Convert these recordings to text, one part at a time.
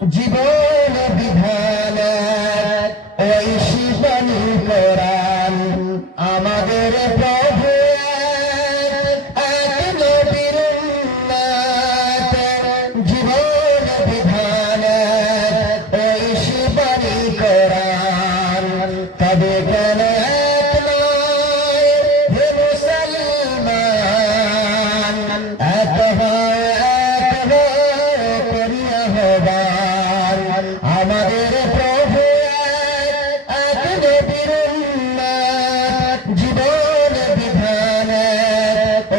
জীবন বিধান ওই শিবানী কোরআন আমাদের প্রভু এক নবীর উম্মত জীবন বিধান ওই শিবানী কোরআন তবে কেন এক নয় হে মুসলমান এক করিয়া হবার আমাদের প্রভু এক নবীর উম্মত জীবন বিধান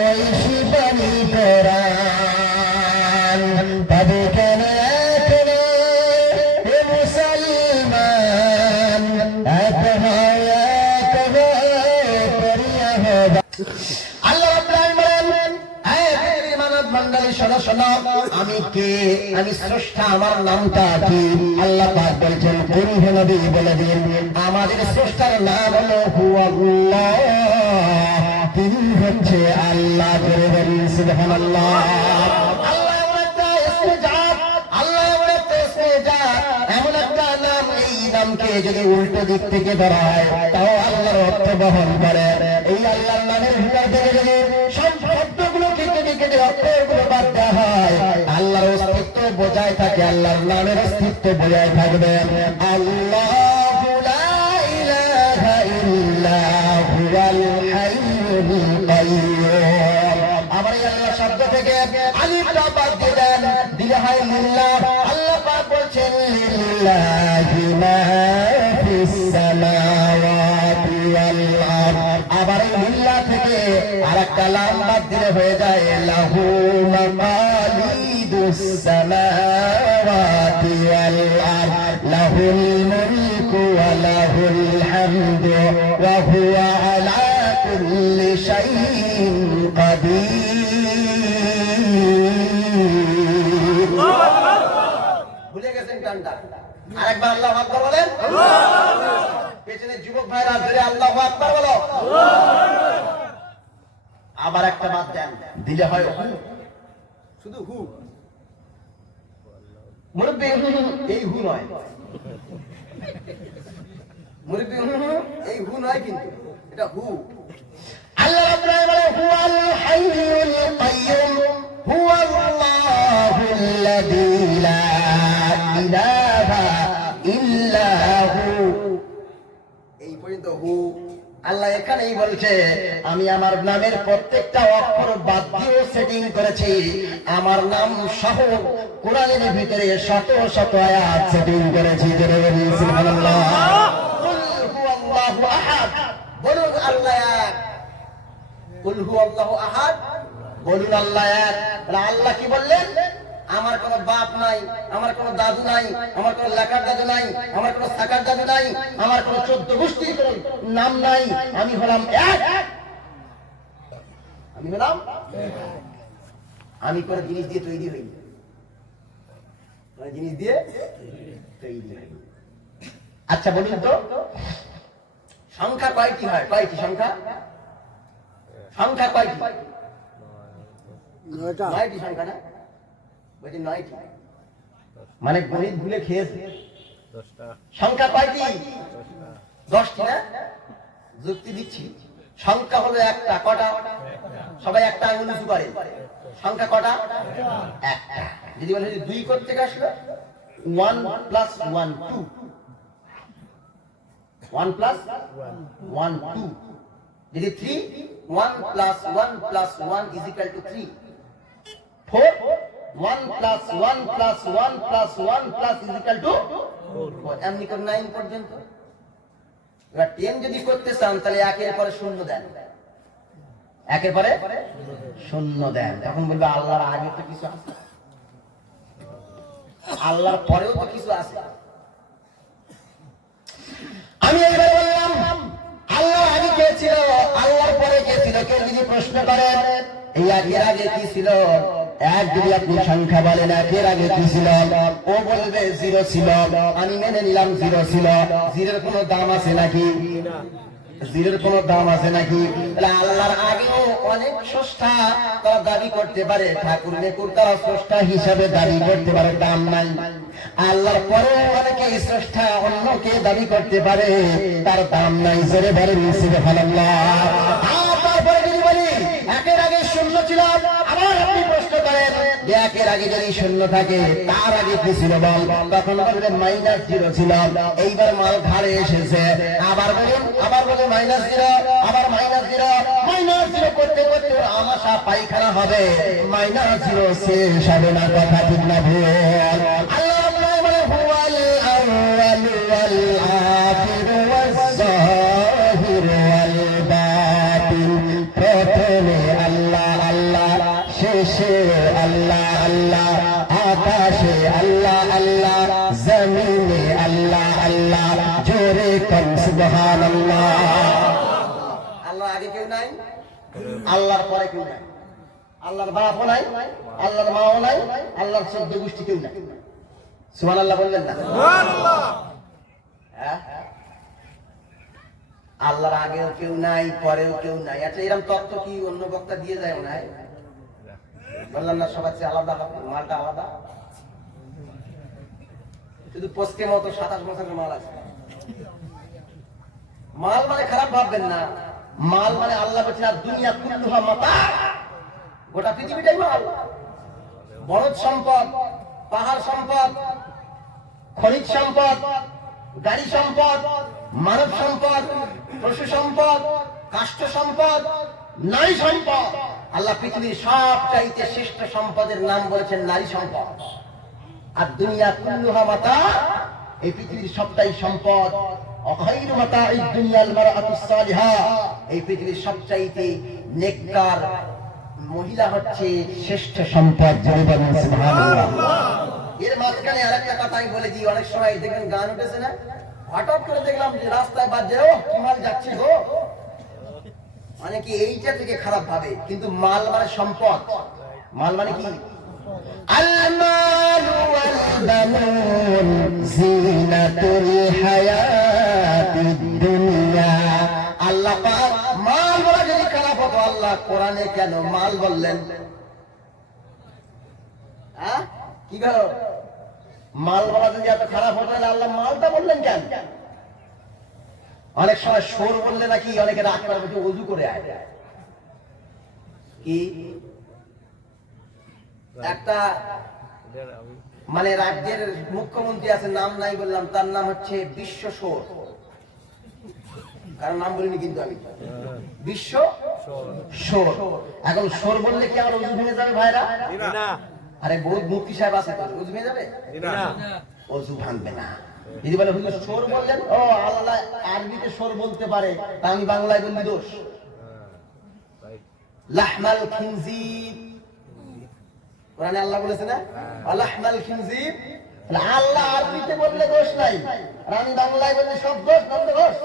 ওই শিবানী কোরআন তবে কেন এক নয় হে মুসলমান এক করিয়া হবার আল্লাহ আমি কে আমি স্রষ্টা আমার নামটা কি আল্লাহ পাক বলছেন কোন নবী বলে দিন আমাদের স্রষ্টার নাম হলো হু আল্লাহ তিনি হচ্ছে আল্লাহ করে বলেন সুবহানাল্লাহ আল্লাহ একটা ইসমে জাত আল্লাহ একটা ইসমে জাত এমন একটা নাম এই নামকে যদি উল্টো দিক থেকে ধরা হয় তাও আল্লাহর অর্থ বহন করে এই আল্লাহর নামের ভিতর থেকে যদি শব্দগুলো কেটে অর্থগুলো বাদ দেওয়া হয় আল্লাহর অস্তিত্ব বজায় থাকে আল্লাহর নামের অস্তিত্ব বজায় থাকবে আল্লাহু লা ইলাহা ইল্লা হুয়াল হাইয়ুল কাইয়্যুম আবার এই আল্লাহ শব্দ থেকে আলিফটা বাদ দিয়ে দেন দিলে হয় লিল্লাহ আল্লাহ পাক বলছেন লিল্লাহি মা ফিস সামাওয়াতি ওয়াল আরদ আবার এই লিল্লাহ থেকে আরেকটা লাম বাদ দিলে হয়ে যায় লাহু মাকালিদুস সামাওয়াতি ওয়াল আরদ লাহুল মুলকু ওয়া লাহুল হামদু ওয়া হুয়া আলা কুল্লি শাইইন কাদির ভুলে গেছেন গানটা আরেকবার আল্লাহু আকবার বলেন পেছনে যুবক ভাইরা ধরে আল্লাহু আকবার বলো আবার একটা বাদ দেন দিলে হয় শুধু হু মুরব্বি এই হু নয় মুরব্বি এই হু নয় কিন্তু এটা হু আল্লাহ রাব্বুল আলামিন হুয়াল হাইয়ুল কাইয়্যুম হুয়াল্লাহুল্লাযী লা ইলাহা ইল্লা হু এই পর্যন্ত হু আল্লাহ এখানেই বলছে আমি আমার নামের প্রত্যেকটা অক্ষর বাদ দিয়ে সেটিং করেছি আমার নাম সহ কোরআনের ভিতরে শত শত আয়াত সেটিং করেছি সুবহানাল্লাহ কুল হুয়াল্লাহু আহাদ বলুন আল্লাহ এক কুল হুয়াল্লাহু আহাদ বলুন আল্লাহ এক আল্লাহ কি বললেন আমার কোনো বাপ নাই আমার কোনো দাদু নাই আমার কোনো লেখার দাদু নাই আমার কোনো সাকার দাদু নাই আমার কোনো 14 গোষ্ঠীর কোনো নাম নাই আমি হলাম এক আমি হলাম আমি কোনো জিনিস দিয়ে তৈরি হই জিনিস দিয়ে তৈরি হই আচ্ছা বলুন তো সংখ্যা কয়টি হয় কয়টি সংখ্যা সংখ্যা কয়টি 9টি সংখ্যা না বলছি 9টি মানে গণিত ভুলে খেয়েছে সংখ্যা কয়টি 10টি না যুক্তি দিচ্ছি সংখ্যা হলো একটা কটা সবাই একটা আঙুল উঁচু করে সংখ্যা কটা একটা যদি বলে 2 করতে আসলো 1 + 1 2 1 + 1 2 যদি 3 1 + 1 + 1 = 3 4 1 + 1 + 1 + 1 = 4 এমনি করে 9 পর্যন্ত এবার 10 যদি করতে চান তাহলে একের পরে শূন্য দেন একের পরে শূন্য দেন তখন বলবে আল্লাহর আগে তো কিছু আছে আল্লাহর পরেও তো কিছু আছে আমি এইবার বললাম আল্লাহর আগে কে ছিল আল্লাহর পরে কে ছিল কেউ যদি প্রশ্ন করেন এই আগের আগে কি ছিল এক যদি আপনি সংখ্যা বলেন একের আগে কি ছিল ও বলবে 0 ছিল আমি মেনে নিলাম 0 ছিল 0 এর কোনো দাম আছে নাকি জিরের কোনো দাম আছে নাকি? আল্লাহর আগেও অনেক স্রষ্টা তারা দাবি করতে পারে, ঠাকুর নেকুর তারা স্রষ্টা হিসাবে দাবি করতে পারে, দাম নাই। আল্লাহর পরে অনেকে স্রষ্টা অন্যকে দাবি করতে পারে, তার দাম নাই। জোরে বলেন সুবহানাল্লাহ। তারপরে যদি বলি একের আগে শূন্য ছিল, আবার আপনি প্রশ্ন করেন যে একের আগে যদি শূন্য থাকে তার আগে কি ছিল বল? তখন বলবে -0 ছিল, এইবার মাল ঘাড়ে এসেছে, আবার বলুন, আবার বলে -0, আবার -0 করতে করতে আমাশা পায়খানা হবে, -0 শেষ হবে না। কথা ঠিক না ভুল? আল্লাহ বলে হুয়াল আউয়াল ওয়াল আখির ওয়াজ যাহির ওয়াল বাতিন। প্রথমে আল্লাহ আল্লাহ, শেষে আল্লাহ আল্লাহ, আকাশে আল্লাহ আল্লাহ, জমিনে আল্লাহ আল্লাহ। জোরে কোন সুবহানাল্লাহ। আল্লাহ আগে কেউ নাই, আল্লাহর পরে কেউ নাই। আল্লাহর বাপও নাই, আল্লাহর মাও নাই, আল্লাহর 14 গোষ্ঠী কেউ নাই। সুবহানাল্লাহ বলবেন না? সুবহানাল্লাহ। আল্লাহর আগেও কেউ নাই, পরেও কেউ নাই। আচ্ছা, এরকম তত্ত্ব কি অন্য বক্তা দিয়ে যায় না? বললাম না সবার চেয়ে আলাদা, মালটা আলাদা। শুধু পোস্টের মতো 27 বছরের মাল আছে। মাল মানে খারাপ ভাববেন না, মাল মানে আল্লাহ বলছেন আর দুনিয়া কুল্লুহা মাতা, গোটা পৃথিবীটাই মাল। বনজ সম্পদ, পাহাড় সম্পদ, খনিজ সম্পদ, গাড়ি সম্পদ, মানব সম্পদ, পশু সম্পদ, কাষ্ঠ সম্পদ, নারী সম্পদ। আল্লাহ পৃথিবীর সবচাইতে শ্রেষ্ঠ সম্পদের নাম বলেছেন নারী সম্পদ। আর দুনিয়া কুল্লুহা মাতা, এই পৃথিবীর সবটাই সম্পদ। অখাইরু মাতাঈদ দুনিয়াল মারআতুস সালিহা, এই পৃথিবীর সবচাইতে নেককার মহিলা হচ্ছে শ্রেষ্ঠ সম্পদ। জোরে বলুন সুবহানাল্লাহ। এর মাঝখানে আরেকটা কথা আমি বলে দিই, অনেক সময় দেখবেন গান উঠেছে না, হঠাৎ করে দেখলাম যে রাস্তায় বাজছে, ও কি মাল যাচ্ছে গো। মানে কি এইটা থেকে খারাপ ভাবে, কিন্তু মাল মানে সম্পদ। মাল মানে কি? আল মালু ওয়াল বানুন জিনাতুল হায়াতিদ দুনিয়া। আল্লাহ পাক মাল বলা যদি খারাপ হতো, আল্লাহ কোরআনে কেন মাল বললেন? হ্যাঁ, কি গো, মাল বলা যদি এত খারাপ হতো, আল্লাহ মালটা বললেন কেন? অনেক সময় সোর বললে নাকি অনেকে রাগ করে, বলছে ওযু করে আয়। কি একটা মানে রাজ্যের মুখ্যমন্ত্রী আছে, নাম নাই বললাম, তার নাম হচ্ছে বিশ্ব সোর। কারণ নাম বলিনি কিন্তু আমি, বিশ্ব সোর। এখন সোর বললে কি আমার ওযু ভেঙে যাবে ভাইরা? না। আরে বহুত মুফতি সাহেব আছে, তো ওযু ভেঙে যাবে? না, ওযু ভাঙবে না। যদি বলে হুজুর সোর বললেন, ও আল্লাহ আরবিতে সোর বলতে পারে, তা আমি বাংলায় বললি দোষ। লাহমাল খিনজির, কোরআনে আল্লাহ বলেছে না, লাহমাল খিনজির। আল্লাহ আরবিতে বললে দোষ নাই, আর আমি বাংলায় বললে সব দোষ, নন্দ দোষ।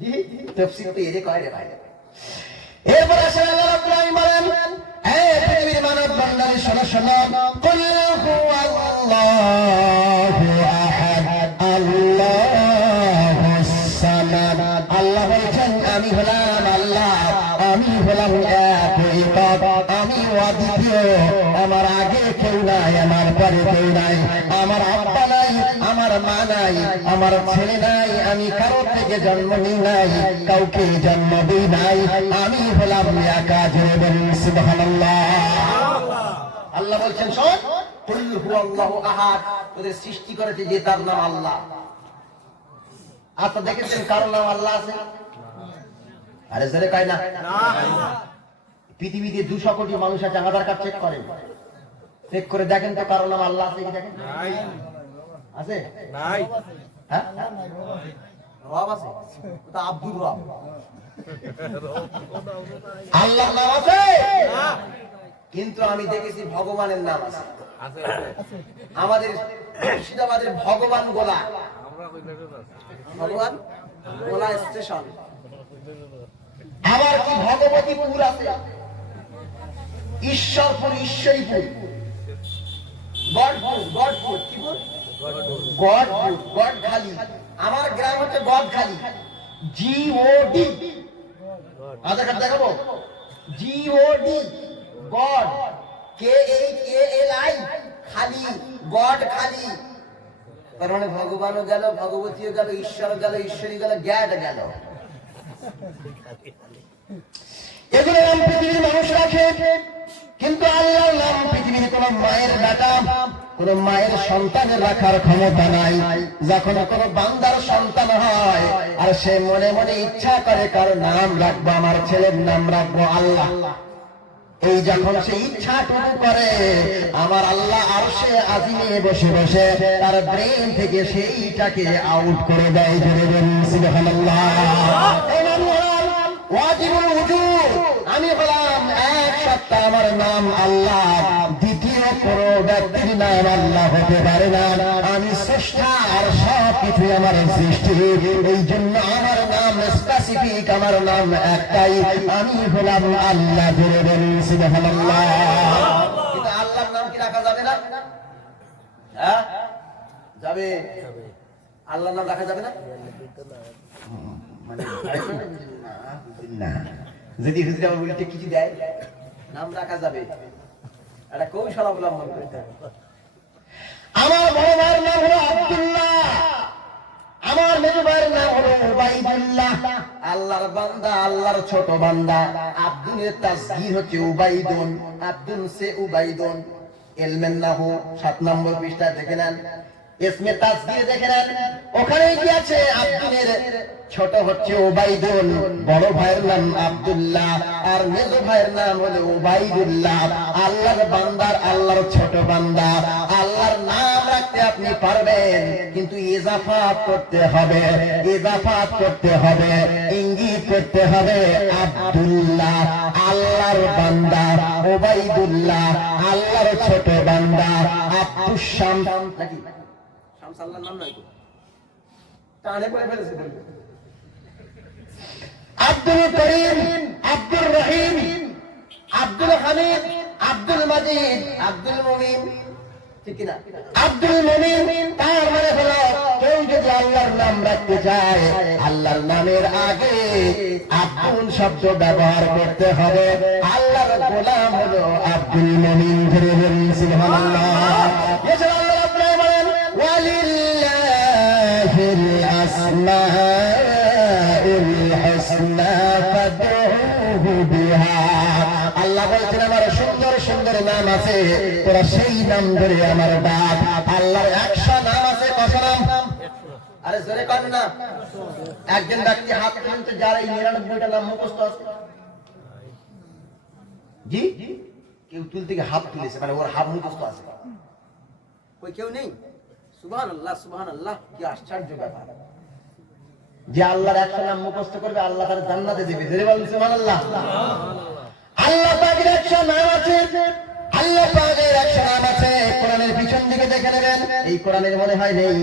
জি, তাফসীর তো এরে কয় রে ভাই। এরপর আসলে আল্লাহ রাব্বুল আলামিন বলেন, হে পৃথিবীর মানব বান্দারে শোনো শোনো, কুল হুয়াল্লাহু আহাদ আল্লাহুস সামাদ। আল্লাহ বলেন আমি হলাম আল্লাহ, আমি হলাম এক একক, আমি অদ্বিতীয়। আমার আগে কেউ নাই, আমার পরে কেউ নাই, আমার আব্বা নাই, আমার মা নাই, আমার ছেলে নাই, আমি কারোর থেকে জন্ম নিই নাই, কাউকে জন্ম দিই নাই, আমি হলাম একা। জোরে বলুন সুবহানাল্লাহ। আল্লাহ বলছেন শোন, কুল হুয়াল্লাহু আহাদ, তোদের সৃষ্টি করেছে যে তার নাম আল্লাহ। আপনি দেখেছেন কারোর নাম আল্লাহ আছে? আরে জোরে কয় না। পৃথিবীতে 200 কোটি মানুষ আছে, আধার কার্ড চেক করেন, চেক করে দেখেন তো কারোর নাম আল্লাহ আছে কি? দেখেন আছে? নাই। হ্যাঁ, রব আছে, ওটা আব্দুর রব। আল্লাহর নাম আছে, কিন্তু আমি দেখেছি ভগবানের নাম আছে। আমাদের মুর্শিদাবাদের ভগবান গোলা, ভগবান গোলা স্টেশন। আবার কি ভগবতীপুর আছে, ঈশ্বরপুর, ঈশ্বরীপুর, গড়পুর, গড়পুর, কি বল, গড়পুর, গড়খালি। আমার গ্রাম হচ্ছে গড়খালি। জিওডি আধার কার্ড দেখাবো জিওডি গড KHALI খালি গড খালি তার মানে ভগবানও গেল ভগবতীও গেল ঈশ্বর গেল ঈশ্বরী গেল গ্যাড গেল এগুলো নাম পৃথিবীর মানুষ রাখে কিন্তু আল্লাহর নাম পৃথিবীর কোন মায়ের বেটা কোন মায়ের সন্তানের রাখার ক্ষমতা নাই যখন কোন বান্দার সন্তান হয় আর সে মনে মনে ইচ্ছা করে কার নাম রাখবো আমার ছেলের নাম রাখবো আল্লাহ এই যখন সে ইচ্ছাটুকু করে আমার আল্লাহ আরশে আজিমে বসে বসে তার ব্রেন থেকে সেইটাকে আউট করে দেয় জোরে বলুন সুবহানাল্লাহ ওয়াজিবুল উজুদ আমি বললাম এক সত্তা আমার নাম আল্লাহ দ্বিতীয় কোন ব্যক্তির নাম আল্লাহ হতে পারে না আমি স্রষ্টা আর সব কিছু আমার সৃষ্টি এই জন্য আমার নাম স্পেসিফিক আমার নাম একটাই আমি হলাম আল্লাহ জোরে বলুন সুবহানাল্লাহ কিন্তু আল্লাহর নাম কি রাখা যাবে না হ্যাঁ যাবে আল্লাহর নাম রাখা যাবে না মানে না যদি হুজুর আমার উল্টে কিছু দেয় নাম রাখা যাবে এটা কৌশল অবলম্বন করতে হবে আমার বড় ভাইয়ের নাম হলো আব্দুল্লাহ আমার মেজো ভাইয়ের নাম হলো উবাইদুল্লাহ আল্লাহর বান্দা আল্লাহর ছোট বান্দা আব্দুলের তাসগীর হচ্ছে উবাইদুন আব্দুল সে উবাইদুন ইলমেন নাহু 7 নম্বর পৃষ্ঠা দেখে নেন ইসমে তাসগীর দেখে নেন ওখানে কি আছে আব্দুলের ছোট হচ্ছে উবাইদুন বড় ভাইয়ের নাম আব্দুল্লাহ আর মেজো ভাইয়ের নাম হলো উবাইদুল্লাহ আল্লাহর বান্দার আল্লাহর ছোট বান্দা আল্লাহর নাম রাখতে আপনি পারবেন কিন্তু ইজাফাত করতে হবে ইঙ্গিত করতে হবে আব্দুল্লাহ আল্লাহর বান্দা উবাইদুল্লাহ আল্লাহর ছোট বান্দা আব্দুস শামস নাকি শামস আল্লাহর নাম নয় তো টানে পড়ে ফেলেছে আব্দুল করিম আব্দুর রহিম আব্দুল হামিদ আব্দুল মাজিদ আব্দুল মুমিন ঠিক না আব্দুল মুমিন তার মানে হলো কেউ যদি আল্লাহর নাম রাখতে চায় আল্লাহর নামের আগে আব্দুল শব্দ ব্যবহার করতে হবে আল্লাহর গোলাম হলো আব্দুল মুমিন ধরে বলুন সুবহানাল্লাহ এছাড়া আল্লাহ রাব্বুল বলেন ওয়ালিল্লাহিল আসমাউল হুসনা ফাদউহু বিহা আল্লাহ বলেন আমার সুন্দর সুন্দর নাম আছে তোরা সেই নাম ধরে আমার ডাক আল্লাহর 100 নাম আছে কত নাম আরে জোরে কর না একজন ব্যক্তি হাত তুলতে যারা এই 99টা নাম মুখস্থ আছে জি কেউ তুলতে গিয়ে হাত তুলেছে মানে ওর হাত মুখস্থ আছে কই কেউ নেই সুবহানাল্লাহ সুবহানাল্লাহ কি আশ্চর্য ব্যাপার যে আল্লাহর 100 নাম মুখস্থ করবে আল্লাহ তার জান্নাতে দেবে জোরে বলুন সুবহানাল্লাহ আল্লাহ পাকের 100 নাম আছে আল্লাহ পাকের 100 নাম আছে কোরআনের পিছন দিকে দেখে নেবেন এই কোরআনের মনে হয় নেই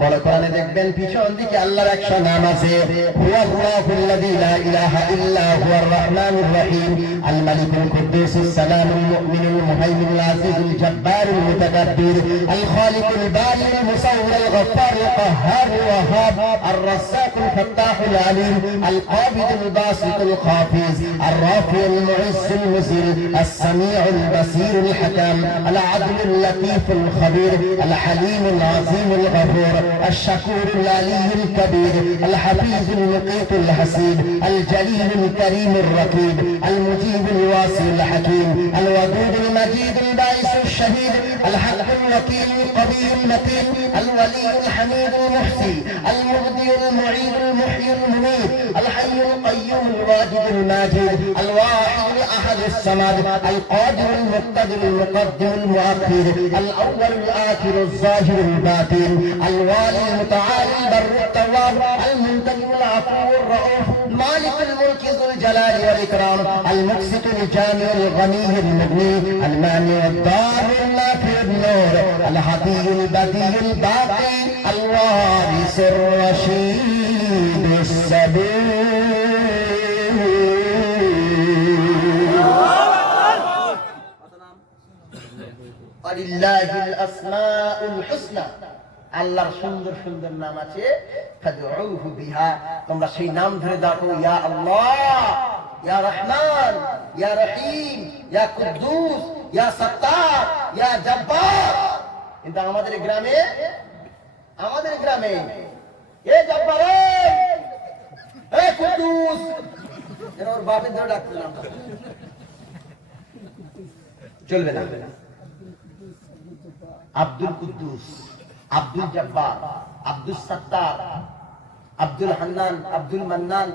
বড় কোরআনে দেখবেন পিছন দিকে আল্লাহর 100 নাম আছে হুয়াল্লাহুল্লাযী লা ইলাহা ইল্লা হুয়ার রাহমানুর রহিম আল মালিকুল কুদ্দুসুস সালামুল মুমিনুল মুহাইমিনুল আজিজুল জাব্বারুল মুতাকাব্বির আল খালিকুল বারিউল মুসাউওরুল গফফারুল কাহ্হারুল ওয়াহ্হাব আর রাজ্জাকুল ফাত্তাহুল আলিম আল কাবিদুল বাসিতুল খাফিজ আর রাফিউল মুইজ্জুল মুজিল আস সামিউল বাসিরুল হাকাম আল আদলুল লাতীফুল খাবীর আল হালিমুল আযীমুল গফুর الشكور العلي الكبير الحفيظ المقيت الحسيب الجليل الكريم الرقيب المجيب الواسع الحكيم الودود المجيد الباعث الشهيد الحق الوكيل القوي المتين الولي الحميد المحسي المبدي المعيد المحيي المميت الحي القيوم الواجد الماجد الواحد الاحد الصمد القادر المقتدر المقدم المؤخر الاول الاخر الظاهر الباطن الوالي المتعالي البر التواب المنتجم العفو الرؤوف مالك الملك ذو الجلال والاكرام المقسط الجامع الغني المغني المانع الضار النافع النور الهدي البديع الباقي الوارث الرشيد السبيل ولله الاسماء الحسنى আল্লাহর সুন্দর সুন্দর নাম আছে, ফাদউহু বিহা, তোমরা সেই নাম ধরে ডাকো, ইয়া আল্লাহ, ইয়া রহমান, ইয়া রহিম, ইয়া কুদ্দুস, ইয়া সাত্তার, ইয়া জব্বার। কিন্তু আমাদের গ্রামে এ জব্বার, এ কুদ্দুস, এর ওর বাপের ধরে ডাকতে নাম চলবে না। আব্দুল কুদ্দুস, আব্দুল জব্বার, আব্দুল সাত্তার, আব্দুল হান্নান, আব্দুল মান্নান,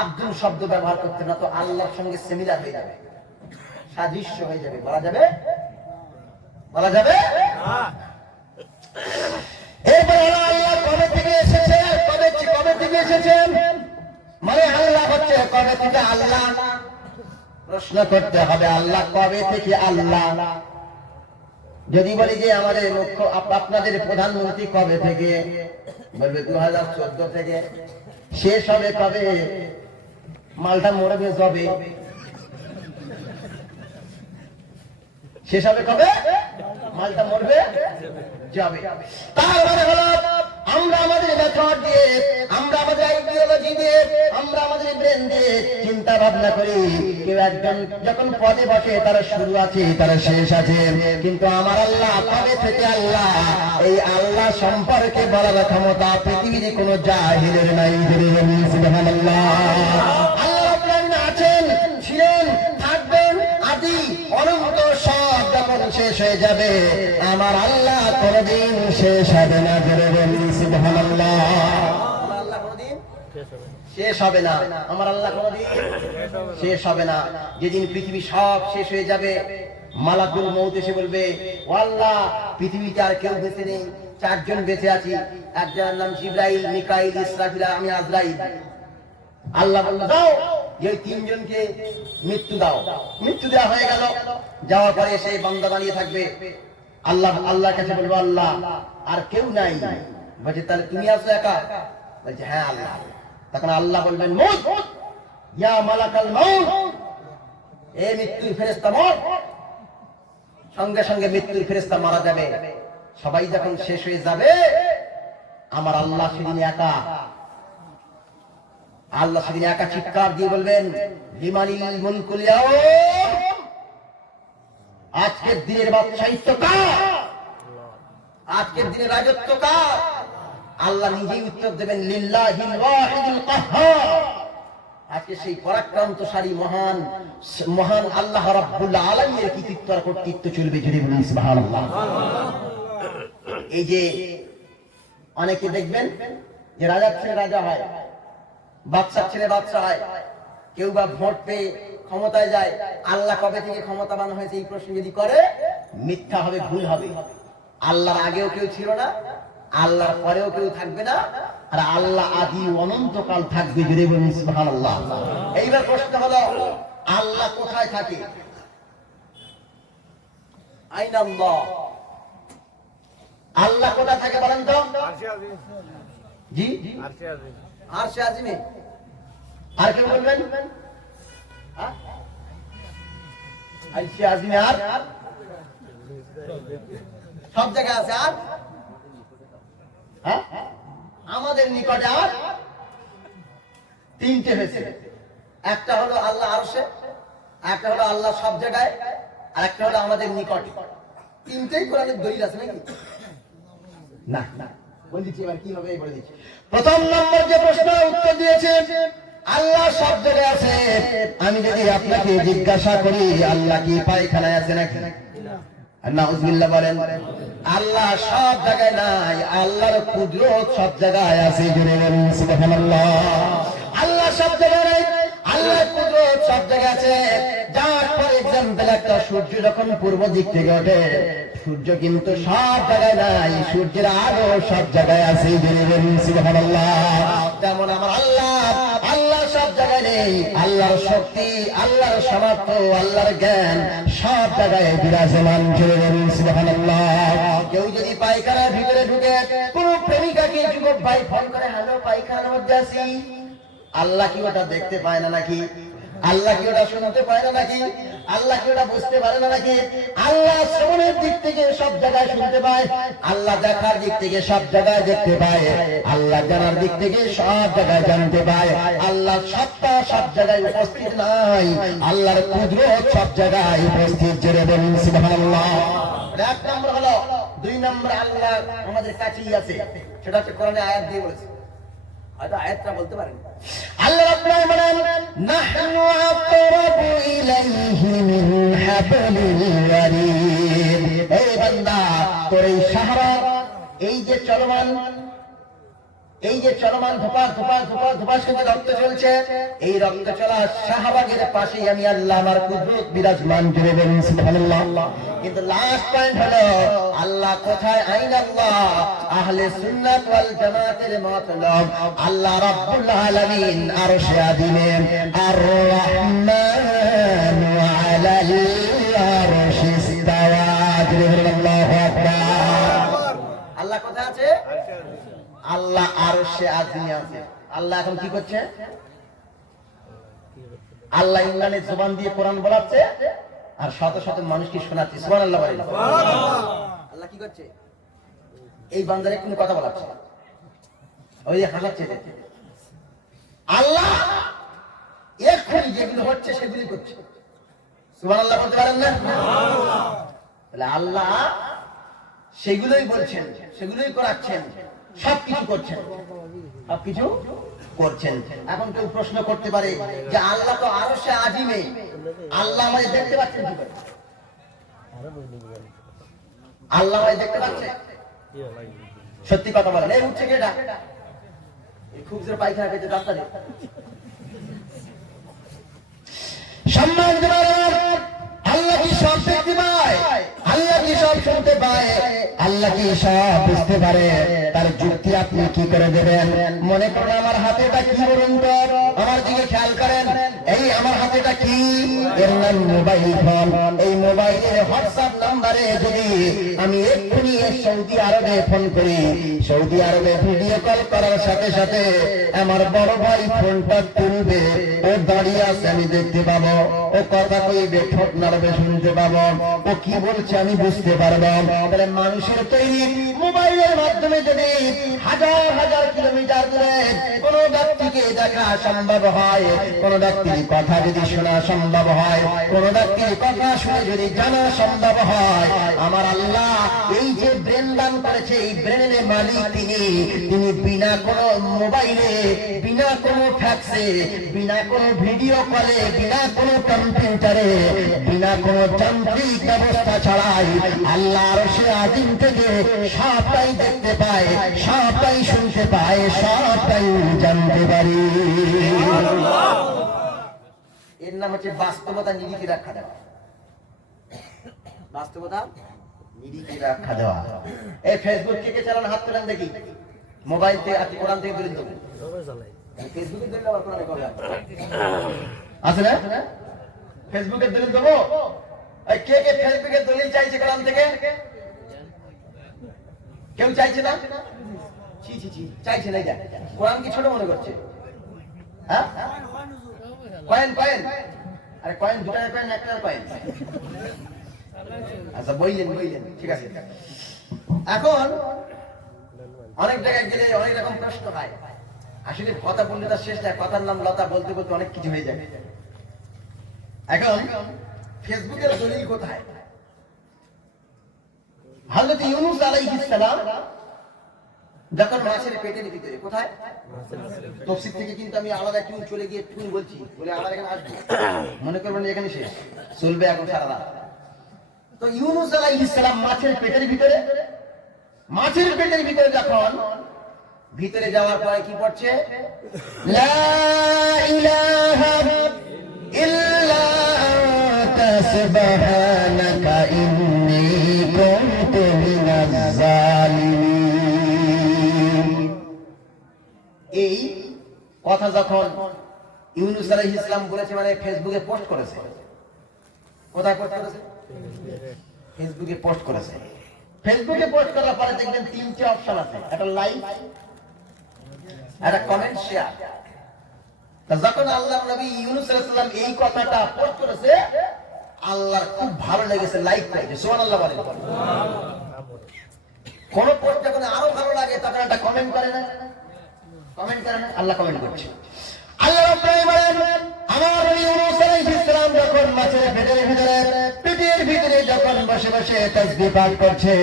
আব্দুল শব্দ ব্যবহার করতে না তো আল্লাহর সঙ্গে সিমিলার হয়ে যাবে, সাদৃশ্য হয়ে যাবে। বলা যাবে এরপরে আল্লাহ কবে থেকে এসেছে, কবে থেকে এসেছেন, মানে আল্লাহ হচ্ছে কবে থেকে আল্লাহ। প্রশ্ন করতে হবে আল্লাহ কবে থেকে আল্লাহ। যদি বলি যে আমাদের মুখ্য আপনাদের প্রধানমন্ত্রী কবে থেকে, বলবে 2014 থেকে। শেষ হবে কবে, মালটা মরবে যবে। শেষ হবে কবে, মালটা মরবে যাবে। তার মানে হলো আমরা আমাদের মেথড দিয়ে, আমরা আমাদের আইডিওলজি দিয়ে, আমরা আমাদের ব্রেন দিয়ে চিন্তা ভাবনা করি। কেউ একজন যখন পদে বসে তার শুরু আছে, তার শেষ আছে। কিন্তু আমার আল্লাহ কবে থেকে আল্লাহ, এই আল্লাহ সম্পর্কে বলার ক্ষমতা পৃথিবীর কোন জাহিলের নাই। সুবহানাল্লাহ। আল্লাহ রাব্বুল আছেন, ছিলেন, থাকবেন, আদি অনন্ত, সব যখন শেষ হয়ে যাবে আমার আল্লাহ কোনদিন শেষ হবে না। সুবহানাল্লাহ। আমার আল্লাহ কোনদিন শেষ হবে না, আমার আল্লাহ কোনদিন শেষ হবে না। যেদিন পৃথিবী সব শেষ হয়ে যাবে মালাকুল মউত এসে বলবে, ও আল্লাহ পৃথিবীতে আর কেউ বেঁচে নেই, 4 জন বেঁচে আছি। একজনের নাম জিবরাইল, মিকাইল, ইসরাফিল, আমি আজরাইল। আল্লাহ বলল দাও, এই 3 জনকে মৃত্যু দাও। মৃত্যু দেওয়া হয়ে গেল। যাওয়ার পরে সেই বান্দা দাঁড়িয়ে থাকবে, আল্লাহর কাছে বলবো আল্লাহ আর কেউ নাই। বলছে তাহলে তুমি আছো একা? বলছে হ্যাঁ আল্লাহ। তখন আল্লাহ বলবেন মউত, ইয়া মালাকাল মউত, এ মৃত্যুর ফেরেশতা মর। সঙ্গে সঙ্গে মৃত্যুর ফেরেশতা মারা যাবে। সবাই যখন শেষ হয়ে যাবে আমার আল্লাহ সেদিন একা। আল্লাহ সেদিন একা চিৎকার দিয়ে বলবেন, লিমানিল মুলকুল ইয়াউম, আজকের দিনের বাদশাহিত্ব কার, আজকের দিনের রাজত্ব কার? আল্লাহ নিজেই উত্তর দেবেন, লিল্লাহিল ওয়াহিদুল কাহ্হার। আজকে সেই পরাক্রান্তশালী মহান মহান আল্লাহ রাব্বুল আলামিনের কৃতিত্ব আর কর্তৃত্ব চলবে। যদি বলুন সুবহানাল্লাহ। এই যে অনেকে দেখবেন যে রাজার ছেলে রাজা হয়, বাদশার ছেলে বাদশা হয়, কেউ বা ভোট পেয়ে ক্ষমতায় যায়। আল্লাহ কবে থেকে ক্ষমতাবান হয়েছে এই প্রশ্ন যদি করে, মিথ্যা হবে, ভুল হবে। আল্লাহর আগেও কেউ ছিল না, আল্লাহর পরেও কেউ থাকবে না, আর আল্লাহ আদি অনন্তকাল থাকবে। যদি বলুন সুবহানাল্লাহ। এইবার প্রশ্ন হলো আল্লাহ কোথায় থাকে? আইনাল্লাহ, আল্লাহ কোথায় থাকে বলেন তো? জি, আরশে আজিমে। আর কেউ বলবেন? আরশে আজিমে আর সব জায়গায় আছে। আর আমাদের নিকটে আর 3টে হয়েছে। একটা হলো আল্লাহ আরশে, একটা হলো আল্লাহ সব জায়গায়, আর একটা হলো আমাদের নিকটে। 3টেই কোরআনের দলিল আছে নাকি? না না, বলে দিচ্ছি এবার কি হবে বলে দিচ্ছি। প্রথম নম্বর যে প্রশ্নের উত্তর দিয়েছে আল্লাহ সব জায়গায় আছে। আমি যদি আপনাকে জিজ্ঞাসা করি আল্লাহ কি পায়খানায় আছে নাকি? নাউজুবিল্লাহ বলেন। আল্লাহ সব জায়গায় নাই, আল্লাহর কুদরত সব জায়গায় আছে। জোরে বলুন সুবহানাল্লাহ। আল্লাহ সব জায়গায় নাই, আল্লাহর কুদরত সব জায়গায় আছে। যার ফর এক্সাম্পল একটা সূর্য যখন পূর্ব দিক থেকে ওঠে, সূর্য কিন্তু সব জায়গায় নাই, সূর্যের আলো সব জায়গায় আছে। জোরে বলুন সুবহানাল্লাহ। তেমন আমার আল্লাহ, আল্লাহ সব জায়গায় নেই, আল্লাহর শক্তি, আল্লাহর সামর্থ্য, আল্লাহর জ্ঞান সব জায়গায় বিরাজমান। জোরে বলুন সুবহানাল্লাহ। কেউ যদি পায়খানার ভিতরে ঢুকে, কোন প্রেমিকাকে যুবক ভাই ফোন করে, হ্যালো পায়খানার মধ্যে আছি, আল্লাহ কি ওটা দেখতে পায় না নাকি? আল্লাহ কি ওটা শুনতে পারে না নাকি? আল্লাহ কি ওটা বুঝতে পারে না নাকি? আল্লাহ শ্রবণের দিক থেকে সব জায়গায় শুনতে পায়, আল্লাহ দেখার দিক থেকে সব জায়গায় দেখতে পায়, আল্লাহ জানার দিক থেকে সব জায়গায় জানতে পায়। আল্লাহ সত্তা সব জায়গায় উপস্থিত নাই, আল্লাহর কুদরত সব জায়গায় উপস্থিত। জোরে বলুন সুবহানাল্লাহ। এক নম্বর হলো। দুই নম্বর আল্লাহ আমাদের কাছেই আছে, সেটা হচ্ছে কোরআনে আয়াত দিয়ে বলেছে। হয়তো আয়াতটা বলতে পারেন। আল্লাহ রাব্বুল আলামিন বলেন, নাহনু আকরাবু ইলাইহি মিন হাবলিল ওয়ারিদ। এই বান্দা, তোর এই সাহারা, এই যে চলমান ধোপাস করে রক্ত চলছে, এই রক্ত চলা শাহবাগের পাশেই আমি আল্লাহ আমার কুদরত বিরাজমান। জুড়ে বলুন সুবহানাল্লাহ। কিন্তু লাস্ট পয়েন্ট হলো আল্লাহ কোথায়? আইন আল্লাহ আহলে সুন্নাত ওয়াল জামাতের মতলব আল্লাহ রাব্বুল আলামিন আরশে আযিমে আর রহমানু আলাল আরশি ইস্তাওয়া। আল্লাহু আকবার। আল্লাহ কোথায় আছে? আল্লাহ আরশে আযিমে আছে। আল্লাহ এখন কি করছে? আল্লাহ ইমরানে জবান দিয়ে কোরআন বলাচ্ছে আর শত শত মানুষকে শোনাচ্ছে। সুবহানাল্লাহ বলেন। আল্লাহ কি করছে? এই বান্দারে কোনো কথা বলাচ্ছে, ওই যে হাসাচ্ছে। আল্লাহ এক্ষুনি যেগুলো হচ্ছে সেগুলি করছে। সুবহানাল্লাহ বলতে পারেন না? তাহলে আল্লাহ সেগুলোই বলছেন, সেগুলোই করাচ্ছেন, সবকিছু করছেন, সবকিছু করছেন। এখন কেউ প্রশ্ন করতে পারে যে আল্লাহ তো আরশে আযিমে, আল্লাহ আমাদের দেখতে পাচ্ছেন কি করে? আল্লাহ আমাদের দেখতে পাচ্ছে? সত্যি কথা বলেন। এই উঠছে কেটা? এই খুব জোরে পায়খানা পেতে রাস্তা দিয়ে। সম্মান দেওয়ার আল্লাহ কি সব দেখতে পায়? আল্লাহ কি সব শুনতে পায়? আল্লাহ কি সব বুঝতে পারে? তার যুক্তি আপনি কি করে দেবেন? মনে করেন আমার হাতেটা কি বলুন তো, আমার দিকে খেয়াল করেন। এই আমার হাতেটা কি? এর নাম মোবাইল ফোন। এই মোবাইলের হোয়াটসঅ্যাপ নাম্বারে যদি আমি এক্ষুনি সৌদি আরবে ফোন করি, সৌদি আরবে ভিডিও কল করার সাথে সাথে আমার বড় ভাই ফোনটা তুলবে, ও দাঁড়িয়ে আছে আমি দেখতে পাবো, ও কথা কইবে, ঠোঁট নাড়বে শুনতে পাবো, ও কি বলছে আমি বুঝতে পারবো। তাহলে মানুষের তৈরি মোবাইলের মাধ্যমে যদি হাজার হাজার কিলোমিটার দূরে কোন ব্যক্তিকে দেখা সম্ভব হয়, কোন ব্যক্তির কথা যদি শোনা সম্ভব হয়, কোন ব্যক্তির কথা শুনে যদি জানা সম্ভব হয়, আমার আল্লাহ এই যে ব্রেন দান করেছে, এই ব্রেনের মালিক তিনি বিনা কোনো মোবাইলে, বিনা কোনো ফ্যাক্সে, বিনা কোনো ভিডিও কলে, বিনা কোনো কম্পিউটারে, বিনা কোনো যান্ত্রিক ব্যবস্থা ছাড়াই আল্লাহ আরশে আযিম থেকে সবটাই দেখতে পায়, সবটাই শুনতে পায়, সবটাই জানতে পারি। এর নাম হচ্ছে বাস্তবতা নিরিখে রাখা দেওয়া। বাস্তবতা নিরিখে রাখা দেওয়া। এই ফেসবুক কে চালান? হাত তোলেন দেখি। মোবাইল থেকে আর কোরআন থেকে দলিল দেবো। ফেসবুকে দলিল আবার কোরআনে করবে আছে না? ফেসবুকে দলিল দেবো। কে কে ফেসবুকে দলিল চাইছে কোরআন থেকে? কেউ চাইছে না? ছি ছি ছি, চাইছে না। এটা কোরআন কি ছোট মনে করছে? হ্যাঁ, কয়েন কয়েন, আরে কয়েন 2 টাকার কয়েন, 1 টাকার কয়েন। আচ্ছা বইলেন, ঠিক আছে। এখন অনেক জায়গায় গেলে অনেক রকম প্রশ্ন হয়। আসলে কথা বললে তার শেষ নাই, কথার নাম লতা, বলতে বলতে অনেক কিছু হয়ে যায়। এখন ফেসবুকের দলিল কোথায়? হযরত ইউনূস আলাইহিস সালাম যখন মাছের পেটের ভিতরে, কোথায়? তাফসীর থেকে কিন্তু আমি আলাদা একটু চলে গিয়ে একটু বলছি, বলে আবার এখানে আসবো, মনে করবেন এখানে শেষ, চলবে এখন সারা রাত। তো ইউনূস আলাইহিস সালাম মাছের পেটের ভিতরে, মাছের পেটের ভিতরে যখন ভিতরে যাওয়ার পরে কি পড়ছে? লা ইলাহা ইল্লা আনতা সুবহানাকা ইন্নী কুনতু মিনাজ জালিমিন। এই কথা যখন ইউনূস আলাইহিস সালাম বলেছে, মানে ফেসবুকে পোস্ট করেছে। কোথায় পোস্ট করেছে? ফেসবুকে পোস্ট করেছে। ফেসবুকে পোস্ট করার পরে দেখবেন 3টে অপশন আছে, একটা লাইক, একটা কমেন্ট, শেয়ার। যখন আল্লাহর নবী ইউনূস আলাইহিস সালাম এই কথাটা পোস্ট করেছে, আল্লাহর খুব ভালো লেগেছে, লাইক করেছে। সুবহানাল্লাহ বলেন। কোন পোস্ট যখন আরো ভালো লাগে তখন একটা কমেন্ট করে না, কমেন্ট করে না, আল্লাহ কমেন্ট করছে। আল্লাহ রাব্বুল আলামিন বলেন, আমার নবী ইউনূস আলাইহিস সালাম যখন মাছের পেটের ভিতরে যখন বসে বসে তাসবিহ পাঠ করছে,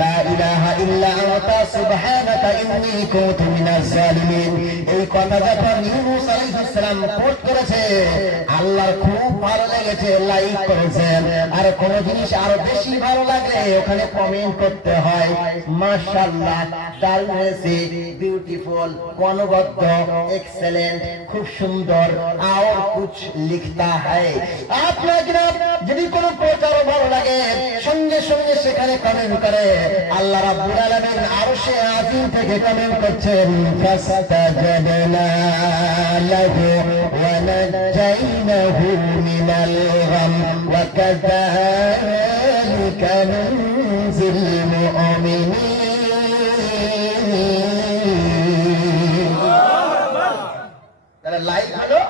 লা ইলাহা ইল্লা আনতা সুবহানাকা ইন্নী কুনতু মিনাজ জালিমিন, এই কথা যখন ইউনূস আলাইহিস সালাম পোস্ট করেছে, আল্লাহর খুব ভালো লেগেছে, লাইক করেছেন। আর কোন জিনিস আরো বেশি ভালো লাগলে ওখানে কমেন্ট করতে হয়, মাশাআল্লাহ, দারুণ হয়েছে, বিউটিফুল, অনবদ্য, এক্সেলেন্ট, খুব সুন্দর, আর কুছ লিখতা है। আপনার যদি কোনো পোস্ট আরো ভালো লাগে সঙ্গে সঙ্গে সেখানে কমেন্ট করে। আল্লাহ রাব্বুল আলামিন আরশে আজিম থেকে কমেন্ট করছেন, ফাস্তাজাবনা লাহু ওয়া নাজাইনাহু মিনাল গাম ওয়া কাযালিকা নুনজিল মুমিনিন। তাহলে লাইক হলো,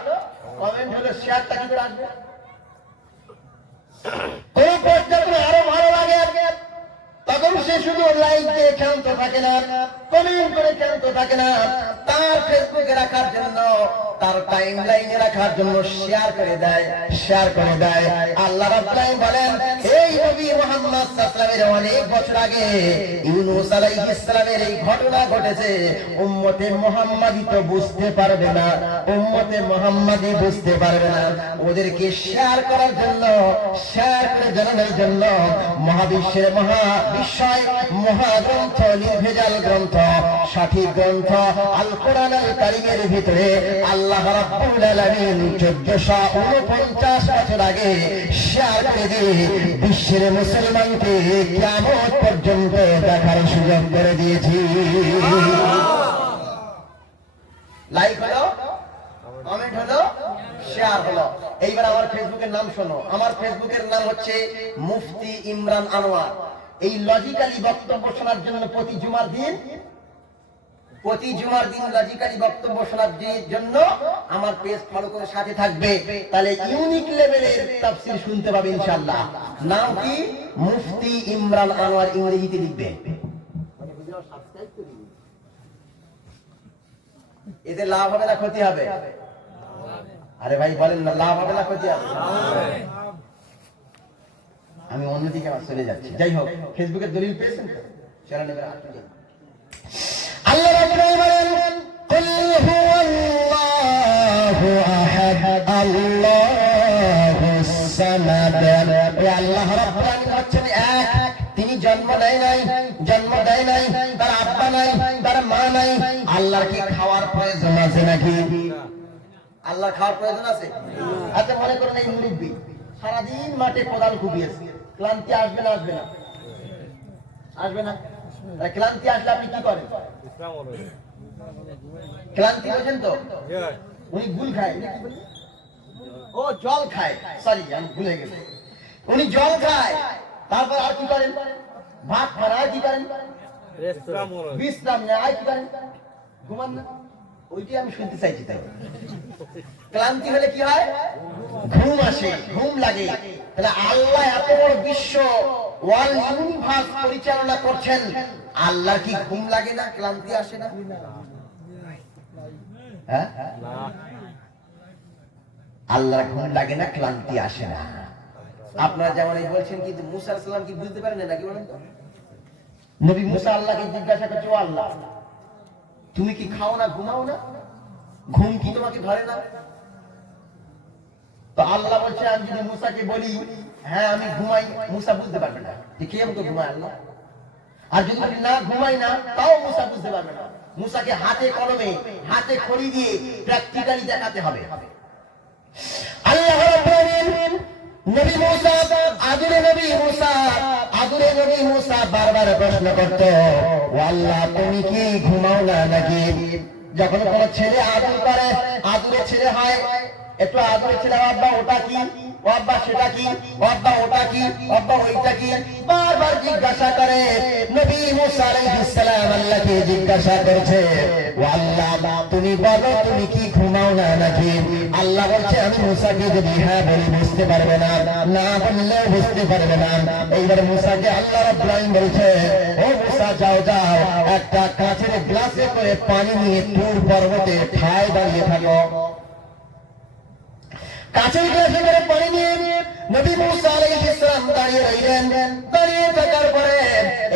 কমেন্ট হলো, শেয়ারটা কি করে আসবে? কোন পোস্ট যখন আরো ভালো লাগে তখন সে শুধু লাইক দিয়ে ক্ষান্ত থাকে না, কমেন্ট করে ক্ষান্ত থাকে না, তার ফেসবুকে রাখার জন্য, তার টাইম লাইনে রাখার জন্য শেয়ার করে দেয়, শেয়ার করে দেয়। আল্লাহ রাব্বুল আলামিন বলেন, এই নবী মুহাম্মদ সাল্লাল্লাহু আলাইহি ওয়াসাল্লামের অনেক বছর আগে ইউনূস আলাইহিস সালামের এই ঘটনা ঘটেছে। উম্মতে মুহাম্মাদি তো বুঝতে পারবে না, উম্মতে মুহাম্মাদি বুঝতে পারবে না। ওদেরকে শেয়ার করার জন্য, শেয়ার করে জানানোর জন্য মহাবিশ্বের মহাবিশ্বয় মহাগ্রন্থ, নির্ভেজাল গ্রন্থ, সঠিক গ্রন্থ আল কোরআন আল কারীমের ভিতরে আল্লাহ রাব্বুল আলামিন 1449 বছর আগে শেয়ার করে দিয়ে বিশ্বের মুসলমানকে কিয়ামত পর্যন্ত দেখার সুযোগ করে দিয়েছি। লাইক হলো, কমেন্ট হলো, শেয়ার হলো। এইবার আমার ফেসবুকের নাম শোনো। আমার ফেসবুকের নাম হচ্ছে মুফতি ইমরান আনোয়ার। এই লজিক্যালি বক্তব্য শোনার জন্য প্রতি জুমার দিন লজিক্যালি বক্তব্য শোনার জন্য আমার পেজ ফলো করে সাথে থাকবে, তাহলে ইউনিক লেভেলের তাফসীর শুনতে পাবে ইনশাআল্লাহ। নাম কি? মুফতি ইমরান আনোয়ার, ইংরেজিতে লিখবে। এতে লাভ হবে না ক্ষতি হবে? আরে ভাই বলেন না, লাভ হবে না ক্ষতি হবে? আমি অন্যদিকে আবার চলে যাচ্ছি। যাই হোক, ফেসবুকের দলিল পেয়েছেন তো? চলেন এবার আল্লাহ রাব্বুল আলামিন বলেন, কুল হুয়াল্লাহু আহাদ আল্লাহুস সামাদ। আল্লাহ রাব্বুল আলামিন হচ্ছেন এক, তিনি জন্ম দেয় নাই, তার আব্বা নাই, তার মা নাই। আল্লাহর কি খাওয়ার প্রয়োজন আছে নাকি? আল্লাহ খাওয়ার প্রয়োজন আছে? আচ্ছা মনে করেন এই মুরব্বি সারাদিন মাঠে কোদাল কুপিয়েছে, ক্লান্তি আসবে না? আসবে না? আসবে না? ক্লান্তি আসলে আপনি কি করেন? ক্লান্তি বোঝেন তো? উনি গুল খায়, ও জল খায়, সরি আমি ভুলে গেছি। উনি জল খায়, তারপর আর কি করেন? ভাত খান, আর কি করেন? বিশ্রাম নেয়, আর কি করেন? ঘুমান না? ওইটি আমি শুনতে চাইছি। তাই ক্লান্তি হলে কি হয়? ঘুম আসে, ঘুম লাগে। তাহলে আল্লাহ এত বড় বিশ্ব ওয়ার্ল্ড ইউনিভার্স পরিচালনা করছেন, আল্লাহ কি ঘুম লাগে না, ক্লান্তি আসে না? হ্যাঁ, আল্লাহ ঘুম লাগে না, ক্লান্তি আসে না। আপনারা যেমন এই বলছেন, কিন্তু মুসা আলাইহিস সালাম কি বুঝতে পারেন নাকি বলেন তো? নবী মুসা আল্লাহকে জিজ্ঞাসা করছে, ও আল্লাহ, তুমি কি খাও না, ঘুমাও না? ঘুম কি তোমাকে ধরে না? তো আল্লাহ বলছে, আমি যদি মুসাকে বলি হ্যাঁ আমি ঘুমাই, মুসা বুঝতে পারবে না যে কে তো ঘুমায় আল্লাহ। আর যদি বলি না ঘুমাই না, তাও মুসা বুঝতে পারবে না। মুসাকে হাতে কলমে, হাতে খড়ি দিয়ে প্র্যাকটিক্যালি দেখাতে হবে। আল্লাহ রাব্বুল আলামিন নবী মুসা, আদুরে নবী মুসা বারবার প্রশ্ন করত, ও আল্লাহ তুমি কি ঘুমাও না নাকি? যখন কোন ছেলে আদর করে, আদুরে ছেলে হয়, একটু আদুরে ছেলে, আব্বা ওটা কি? ও আব্বা সেটা কি, ও আব্বা ওটা কি, ও আব্বা ওইটা কি, বারবার জিজ্ঞাসা করে। নবী মুসা আলাইহিস সালাম আল্লাহকে জিজ্ঞাসা করছে, ও আল্লাহ তুমি বলো তুমি কি ঘুমাও না নাকি? আল্লাহ বলছে আমি মুসাকে যদি হ্যাঁ বলি বুঝতে পারবে না, না বললেও বুঝতে পারবে না। এইবার মুসাকে আল্লাহ রাব্বুল আলামিন বলছে, ও মুসা যাও যাও একটা কাঁচের গ্লাসে করে পানি নিয়ে তুর পর্বতে ঠায় দাঁড়িয়ে থাকো। কাঁচের গ্লাসে করে পানি নিয়ে নবী মুসা আলাইহিস সালাম দাঁড়িয়ে রইলেন। দাঁড়িয়ে থাকার পরে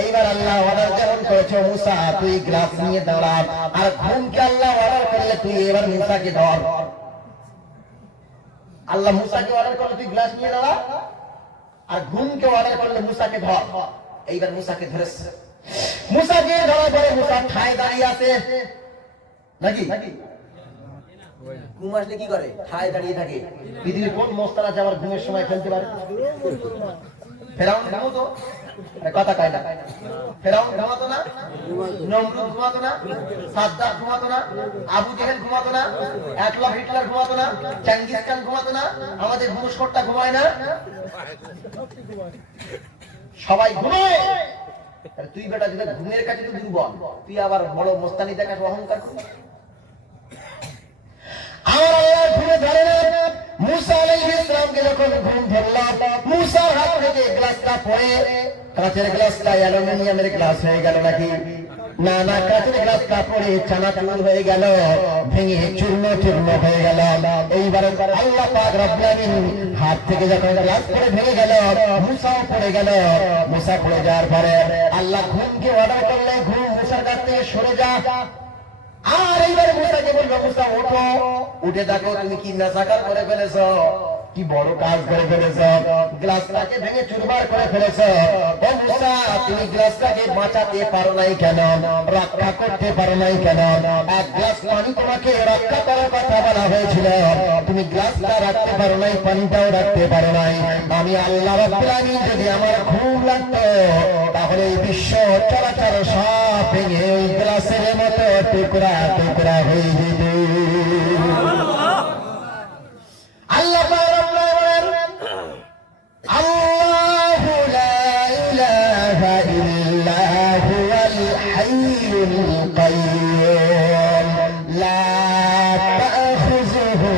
এইবার আল্লাহ অর্ডার যেমন করেছে, মুসা তুই গ্লাস নিয়ে দাঁড়া। আর ঘুমকে আল্লাহ অর্ডার করলে তুই এবার মুসাকে ধর। আল্লাহ মুসাকে অর্ডার করলে তুই গ্লাস নিয়ে দাঁড়া, আর ঘুমকে অর্ডার করলে মুসাকে ধর। এইবার মুসাকে ধরেছে। মুসাকে ধরার পরে মুসা ঠায় দাঁড়িয়ে আছে নাকি? ঘুম আসলে কি করে? ঠায় দাঁড়িয়ে থাকে। পৃথিবীর কোন মস্তান আছে আবার ঘুমের সময় ফেলতে পারে? ফেরাউন ঘুমাতো? কথা কয় না। ফেরাউন ঘুমাতো না? নমরুদ ঘুমাতো না? সাদ্দাত ঘুমাতো না? আবু জেহেল ঘুমাতো না? অ্যাডলফ হিটলার ঘুমাতো না? চেঙ্গিস খান ঘুমাতো না? আমাদের ঘুমস্করটা ঘুমায় না? সবাই ঘুমায়। তুই বেটা যেটা ঘুমের কাছে তুই দুর্বল, তুই আবার বড় মস্তানি দেখাস, অহংকার করিস। আমার আল্লাহ ঘুমে ধরে না। মুসা আলাইহিস সালামকে যখন ঘুম ধরল, মুসার হাত থেকে গ্লাসটা পড়ে কাঁচের গ্লাসটা অ্যালুমিনিয়ামের গ্লাস হয়ে গেল নাকি? না না, কাঁচের গ্লাসটা পড়ে চানাচুর হয়ে গেল, ভেঙে চূর্ণ চূর্ণ হয়ে গেল। এইবার আল্লাহ পাক রব্বুল আলামিন হাত থেকে যখন গ্লাস পড়ে ভেঙে গেল, মুসাও পড়ে গেল। মুসা পড়ে যাওয়ার পরে আল্লাহ ঘুমকে অর্ডার করলে ঘুম মুসার কাছ থেকে সরে যা। আর এইবার মুসাকে বললো, মুসা ওঠো, উঠে দেখো তুমি কি নেশাকার করে ফেলেছ, কি বড় কাজ করে ফেলেছ, গ্লাসটাকে ভেঙে চুরমার করে ফেলেছ। ও মুসা তুমি গ্লাসটাকে বাঁচাতে পারো নাই কেন, রক্ষা করতে পারো নাই কেন? এক গ্লাস পানি তোমাকে রক্ষা করার কথা বলা হয়েছিল, তুমি গ্লাসটা রাখতে পারো নাই, পানিটাও রাখতে পারো নাই। আমি আল্লাহ রাব্বুল আলামিন যদি আমার ঘুম লাগতো তাহলে এই বিশ্ব চরাচর সব ভেঙে ওই গ্লাসের মতো টুকরা টুকরা হয়ে যেত। আল্লাহ বলেন, আল্লাহু লা ইলাহা ইল্লা হুয়াল হাইয়ুল কাইয়্যুম লা তাখুযুহু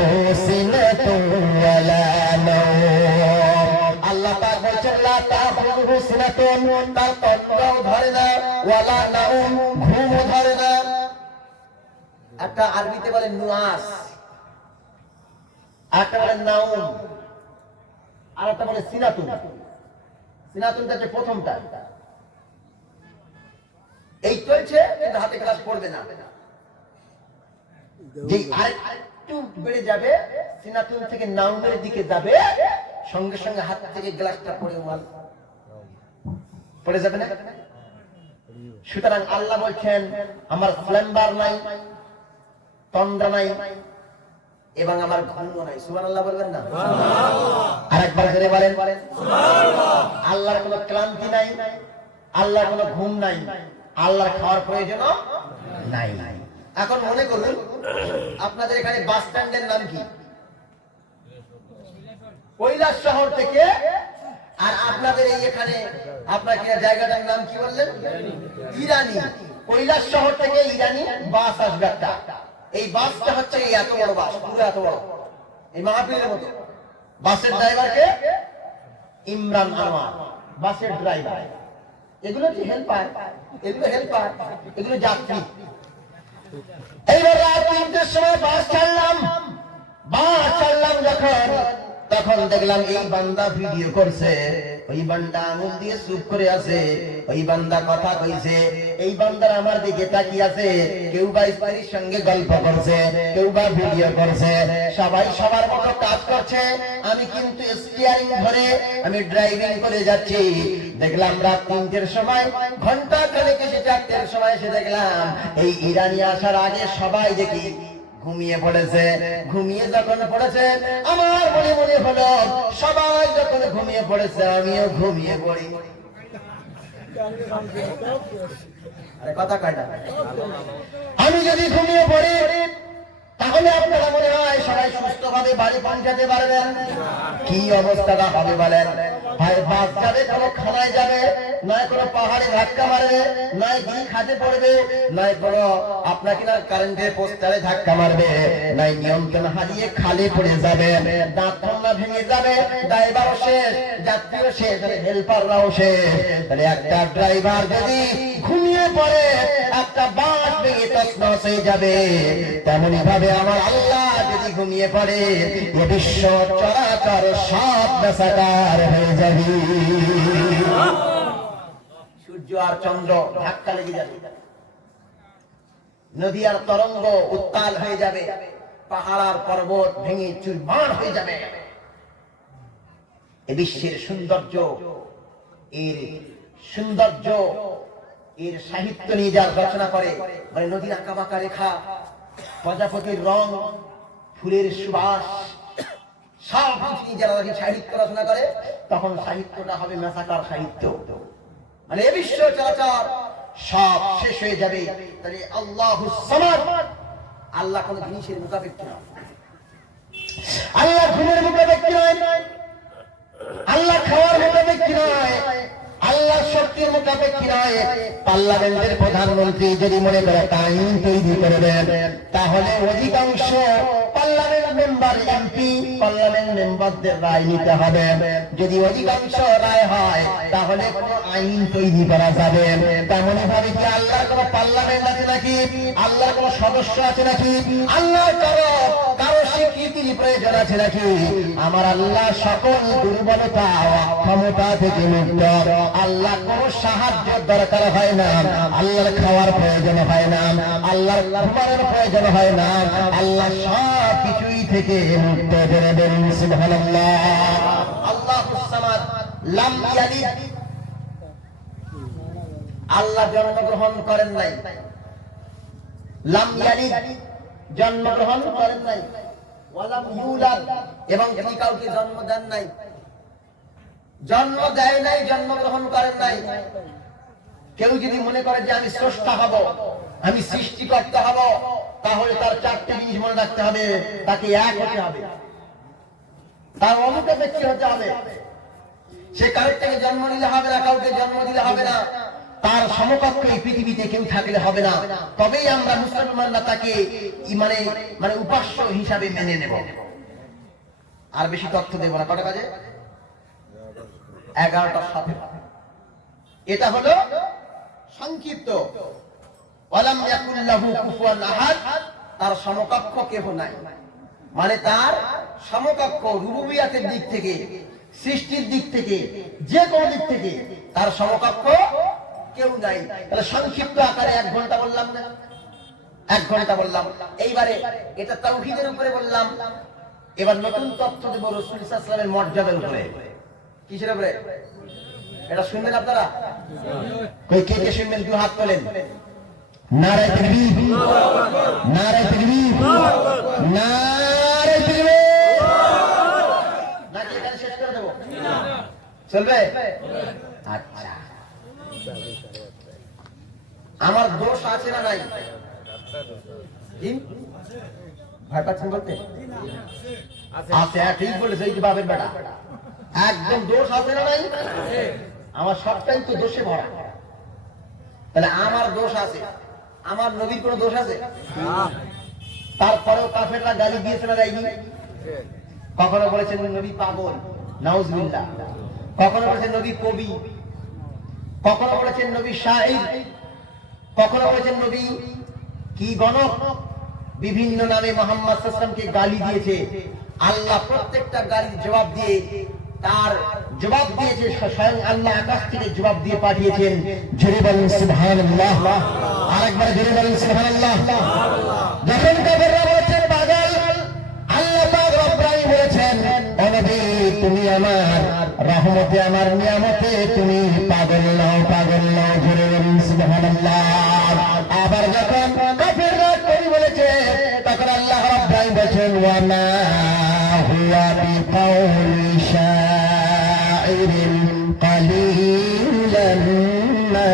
সিনাতুন ওয়ালা নাওম। আল্লাহ পাক বলেন লা তাখুযুহু সিনাতুন, তার তন্দ্রাও ধরে না, ওয়ালা নাওম, ঘুমও ধরে না। একটা আরবিতে বলে নুয়াস, আরেকটা বলে নাউম, আর একটা বলে সিনাতুন। সিনাতুনটা যে প্রথমটা, এই চলছে কিন্তু হাতে গ্লাস পড়বে না। যে আরেকটু বেড়ে যাবে, সিনাতুন থেকে নাউমের দিকে যাবে, সঙ্গে সঙ্গে হাত থেকে গ্লাসটা পড়ে যাবে না। সুতরাং আল্লাহ বলছেন আমার স্ল্যাম্বার নাই, তন্দ্রা নাই, এবং আমার ঘুমও নাই। সুবহানাল্লাহ বলবেন না? আরেকবার জোরে বলেন সুবহানাল্লাহ। আল্লাহর কোনো ক্লান্তি নাই, আল্লাহর কোনো ঘুম নাই, আল্লাহর খাওয়ার প্রয়োজন নাই। এখন মনে করুন আপনাদের এখানে বাস স্ট্যান্ডের নাম কি? কৈলাস শহর থেকে, আর আপনাদের এই এখানে আপনার জায়গাটার নাম কি বললেন? ইরানি। কৈলাস শহর থেকে ইরানি বাস আসবে একটা। এই বাসটা হচ্ছে এই এত বড় বাস, পুরো এত বড়, এই মাহফিলের মতো। বাসের ড্রাইভারকে ইমরান আনোয়ার, বাসের ড্রাইভার। এগুলো কি হেল্পার? এগুলো হেল্পার, এগুলো যাত্রী। এইবার রাত 3টার সময় বাস ছাড়লাম যখন, তখন দেখলাম এই বান্দা ভিডিও করছে, ওই বান্দা আঙুল দিয়ে চুপ করে আছে, ওই বান্দা কথা কইছে, এই বান্দার আমার দিকে তাকিয়ে আছে। কেউ বা স্ত্রীর সঙ্গে গল্প করছে, কেউ বা ভিডিও করছে, সবাই সবার মতো কাজ করছে। আমি কিন্তু স্টিয়ারিং ধরে আমি ড্রাইভিং করে যাচ্ছি। দেখলাম রাত 3টের সময়, ঘন্টা খানেক এসে 4টের সময় এসে দেখলাম এই ইরানি আসার আগে সবাই দেখি ঘুমিয়ে পড়েছে। ঘুমিয়ে যখন পড়েছে আমার মনে মনে হলো সবাই যখন ঘুমিয়ে পড়েছে আমিও ঘুমিয়ে পড়ি। কথা কয়টা? আমি যদি ঘুমিয়ে পড়ি তাহলে আপনারা মনে হয় সবাই সুস্থ ভাবে বাড়ি পৌঁছাতে পারবেন? কি অবস্থাটা হবে বলেন? হয় বাস যাবে, কোনো খানায় যাবে, নয় কোনো পাহাড়ে ধাক্কা মারবে, নয় কি খাতে পড়বে, নয় কোনো আপনার কিনা কারেন্টের পোস্টারে ধাক্কা মারবে, নয় নিয়ন্ত্রণ হারিয়ে খালে পড়ে যাবে, দাঁত ঠোঁটা ভেঙে যাবে, ড্রাইভারও শেষ, যাত্রীও শেষ, হেল্পাররাও শেষ। তাহলে একটা ড্রাইভার যদি ঘুমিয়ে পড়ে, একটা বাস ভেঙে তছনছ হয়ে যাবে। তেমনি ভাবে আমার আল্লাহ যদি ঘুমিয়ে পড়ে, এ বিশ্ব চরাচর সব বেসাকার হয়ে যাবে। সূর্য আর চন্দ্র ধাক্কা লেগে যাবে, নদী আর তরঙ্গ উত্তাল হয়ে যাবে, পাহাড় আর পর্বত ভেঙে চুরমার হয়ে যাবে। এ বিশ্বের সৌন্দর্য, এর সৌন্দর্য, এর সাহিত্য নিয়ে যার রচনা করে, মানে নদীর আঁকাবাঁকা রেখা, প্রজাপতির রং, ফুলের সুবাস, সব কিছু যারা সাহিত্য রচনা করে, তখন সাহিত্যটা হবে মেসাকার সাহিত্য। মানে এ বিশ্ব চলাচল সব শেষ হয়ে যাবে। তাহলে আল্লাহুস সামাদ, আল্লাহ কোন জিনিসের মুখাপেক্ষী নয়, আল্লাহ ঘুমের মুখাপেক্ষী নয়, আল্লাহ খাওয়ার মুখাপেক্ষী নয়, আল্লাহ শক্তির মুখাপেক্ষী নয়। পার্লামেন্টের প্রধানমন্ত্রী যদি মনে করে আইন তৈরি করবেন, তাহলে অধিকাংশ পার্লামেন্ট মেম্বার, এমপি, পার্লামেন্ট মেম্বারদের রায় নিতে হবে। যদি অধিকাংশ রায় হয়, তাহলে কোন আইন তৈরি করা যাবে। তেমনই ভাবে কি আল্লাহর কোন পার্লামেন্ট আছে নাকি? আল্লাহর কোন সদস্য আছে নাকি? আল্লাহর কারো স্বীকৃতির প্রয়োজন আছে নাকি? আমার আল্লাহ সকল দুর্বলতা, ক্ষমতা থেকে মুক্ত। আল্লাহ কোন সাহায্যের দরকার হয় না, আল্লাহর খাওয়ার প্রয়োজন হয় না, আল্লাহর ঘুমানোর প্রয়োজন হয় না, আল্লাহ সব কিছুই থেকে মুক্ত। জেনে বলুন সুবহানাল্লাহ। আল্লাহুস সামাদ, লাম ইয়ালিদ, আল্লাহ জন্মগ্রহণ করেন নাই, লাম ইয়ালিদ, জন্মগ্রহণ করেন নাই, ওয়ালাম ইউলাদ, এবং তিনি কাউকে জন্ম দেন নাই, জন্ম দেয় নাই, জন্মগ্রহণ করেন নাই। কেউ যদি মনে করে যে আমি স্রষ্টা হব, আমি সৃষ্টিকর্তা হব, তাহলে তার চারটি জিনিস মনে রাখতে হবে। তাকে এক হতে হবে, তার অনুপেক্ষী হতে হবে, সে কারোর থেকে জন্ম নিলে হবে না, কাউকে জন্ম দিলে হবে না, তার সমকক্ষ এই পৃথিবীতে কেউ থাকলে হবে না। তবেই আমরা মুসলমানরা তাকে মানে উপাস্য হিসাবে মেনে নেব। আর বেশি তথ্য দেব না, কটা বাজে? 11টার সাথে। এটা হলো সংক্ষিপ্ত। ওয়ালাম ইয়াকুল লাহু কুফুয়ান আহাদ, তার সমকক্ষ কেহ নাই, মানে তার সমকক্ষ রুবুবিয়াতের দিক থেকে, সৃষ্টির দিক থেকে, যে কোনো দিক থেকে তার সমকক্ষ কেউ নাই। তাহলে সংক্ষিপ্ত আকারে 1 ঘন্টা বললাম না, 1 ঘন্টা বললাম। এইবারে এটা তাওহীদের উপরে বললাম। এবার নতুন তথ্য দেব রাসূল সাল্লাল্লাহু আলাইহি ওয়াসাল্লামের মর্যাদার উপরে। কিসের উপরে? এটা শুনবেন আপনারা? কই কে কে শুনবেন? দুই হাত তোলেন। নারে তাকবীর, নারে তাকবীর, নারে তাকবীর। নাকি এখানে শেষ করে দেব? চলবে? আচ্ছা, আমার দোষ আছে না নাই? ভয় পাচ্ছেন বলতে? আছে, ঠিক বলেছে, এই যে বাবের বেটা, একদম দোষ আছে না নাই? আমার সবটাই তো দোষে ভরা। তাহলে আমার দোষ আছে, আমার নবীর কোনো দোষ আছে? তারপরেও কাফেররা গালি দিয়েছে না দেয়নি? কখনো বলেছেন নবী পাগল, নাউজুবিল্লাহ। কখনো বলেছেন নবী কবি, কখনো বলেছেন নবী শাইর, কখনো বলেছেন নবী কি গণক, বিভিন্ন নামে মুহাম্মদ সাল্লাল্লাহু আলাইহি ওয়াসাল্লামকে গালি দিয়েছে। আল্লাহ প্রত্যেকটা গালির জবাব দিয়ে, তার জবাব দিয়েছে স্বয়ং আল্লাহ আকাশ থেকে জবাব দিয়ে পাঠিয়েছেন। জোরে বলুন সুবহানাল্লাহ, আরেকবার জোরে বলুন সুবহানাল্লাহ। যখন কাফেররা বলেছেন পাগল, আল্লাহ পাক রব্বানি বলেছেন ও নবী তুমি আমার রহমতে, আমার নিয়ামতে তুমি পাগল নও, পাগল নও। জোরে বলুন সুবহানাল্লাহ। আবার যখন কাফেররা কবি বলেছে, তখন আল্লাহ রব্বানি বলেছেন ওয়া মা হুয়া বিকাউলি শাইরিন কালিলান মা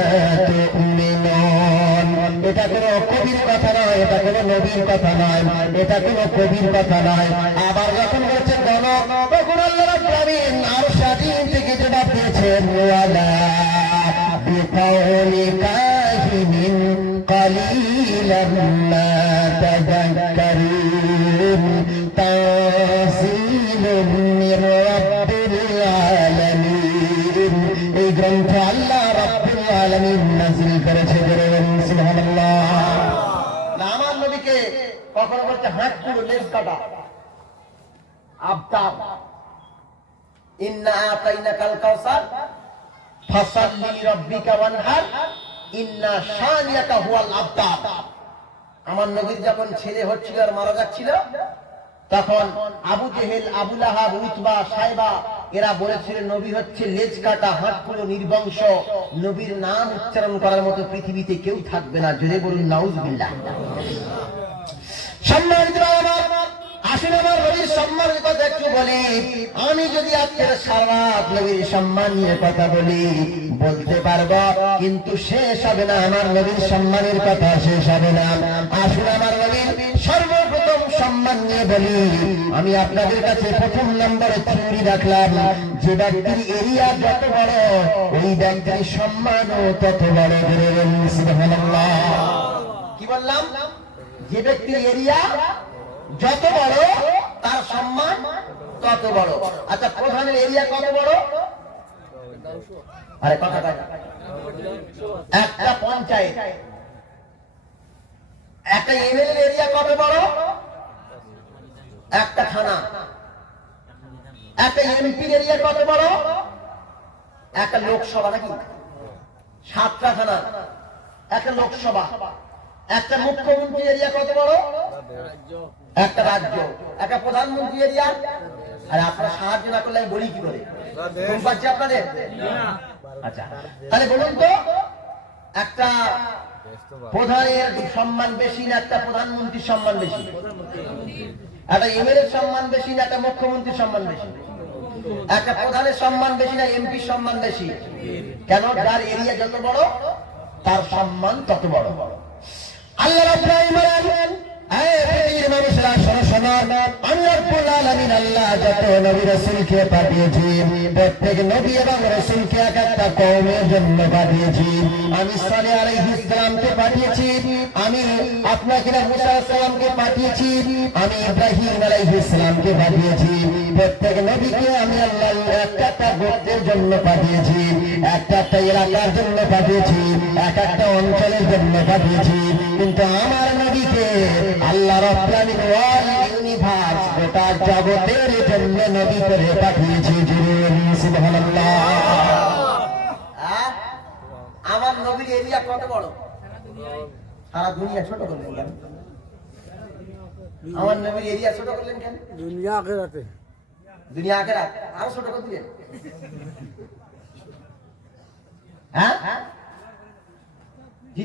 তুমিনুন। এটা কোনো কবির কথা নয়, এটা কোনো নবীর কথা নয়, এটা কোনো কবির কথা নয়। আবার যখন বলছে গণ, তখন আল্লাহ রাব্বুল আলামিন আরশ আজিম থেকে জবাব দিয়েছেন ওয়ালা বিকাউলি কাহিনিন কালিলাম মা তাযাক্কারুন তানসীলুম মির রাব্বিল আলামিন। এই গ্রন্থ আল্লাহ রাব্বুল আলামিন নাযিল করেছে। সুবহানাল্লাহ। আমার নবীকে কখনো বলতে হাত পুরো লেজ কাটা আবতার, ইন্না আতাইনাকাল কাউসার ফাসাল্লি লিরাব্বিকা ওয়ানহার ইন্না শানিয়াকা হুয়াল আবতার। আমার নবীর যখন ছেলে হচ্ছিল আর মারা যাচ্ছিল, তখন আবু জেহেল, আবু লাহাব, উতবা, সাইবা এরা বলেছিল নবী হচ্ছে লেজ কাটা, হাত পুরো নির্বংশ, নবীর নাম উচ্চারণ করার মতো পৃথিবীতে কেউ থাকবে না। জোরে বলুন নাউজুবিল্লাহ। সম্মানিত আমার, আসুন আমার নবীর সম্মানের কথা একটু বলি। আমি যদি আজকের সারা রাত নবীর সম্মান নিয়ে কথা বলি বলতে পারবো, কিন্তু শেষ হবে না। আমার নবীর সম্মানের কথা শেষ হবে না। আসুন আমার নবীর সর্বপ্রথম সম্মান নিয়ে বলি। আমি আপনাদের কাছে প্রথম নম্বরে থিওরি রাখলাম, যে ব্যক্তির এরিয়া যত বড় ওই ব্যক্তির সম্মানও তত বড়। সুবহানাল্লাহ। কি বললাম? যে ব্যক্তির এরিয়া যত বড় তার সম্মান তত বড়। আচ্ছা, প্রধানের এরিয়া কত বড়? আরে কথা একটা পঞ্চায়েত, একটা এমএলএ এরিয়া কত বড়? একটা থানা। একটা এমপি এরিয়া কত বড়? একটা লোকসভা, নাকি 7টা থানা, একটা লোকসভা। একটা মুখ্যমন্ত্রী এরিয়া কত বড়? একটা রাজ্য। একটা প্রধানমন্ত্রী এরিয়া। আর আপনারা সাহায্য না করলে আমি বলি কি করে? পাচ্ছি আপনাদের? আচ্ছা, তাহলে বলুন তো, একটা প্রধানের সম্মান বেশি না একটা প্রধানমন্ত্রীর সম্মান বেশি? একটা এমএলএর সম্মান বেশি না একটা মুখ্যমন্ত্রীর সম্মান বেশি? একটা প্রধানের সম্মান বেশি না এমপির সম্মান বেশি? কেন? যার এরিয়া যত বড় তার সম্মান তত বড়। আল্লাহ রাব্বুল আলামিন মানুষেরা শোনো শোনো, আল্লাহ রাব্বুল আলামিন আল্লাহ যত নবী রাসূলকে পাঠিয়েছি, প্রত্যেক নবী এবং রাসূলকে এক একটা কওমের জন্য পাঠিয়েছি। আমি সালেহ আলাইহিস সালামকে পাঠিয়েছি, আমি আপনাকে মুসা আলাইহিস সালামকে পাঠিয়েছি, আমি ইব্রাহিম আলাইহিস সালামকে পাঠিয়েছি। প্রত্যেক নবীকে আমি আল্লাহ একটা গোত্রের জন্য পাঠিয়েছি, একটা এলাকার জন্য পাঠিয়েছি, এক একটা অঞ্চলের জন্য পাঠিয়েছি। কিন্তু আমার নবীকে আল্লাহ রাব্বুল আলামিন ওয়াল ইউনিভার্স, গোটা জগতের জন্য নবী করে পাঠিয়েছি। সুবহানাল্লাহ। আমার নবীর এরিয়া কত বড়? সারা দুনিয়া ছোট করলেন কেন? আমার নবীর এরিয়া ছোট করলেন কেন? দুনিয়া আখিরাতে, দুনিয়া আখিরাত আরো ছোট করে দিলেন। হ্যাঁ জি,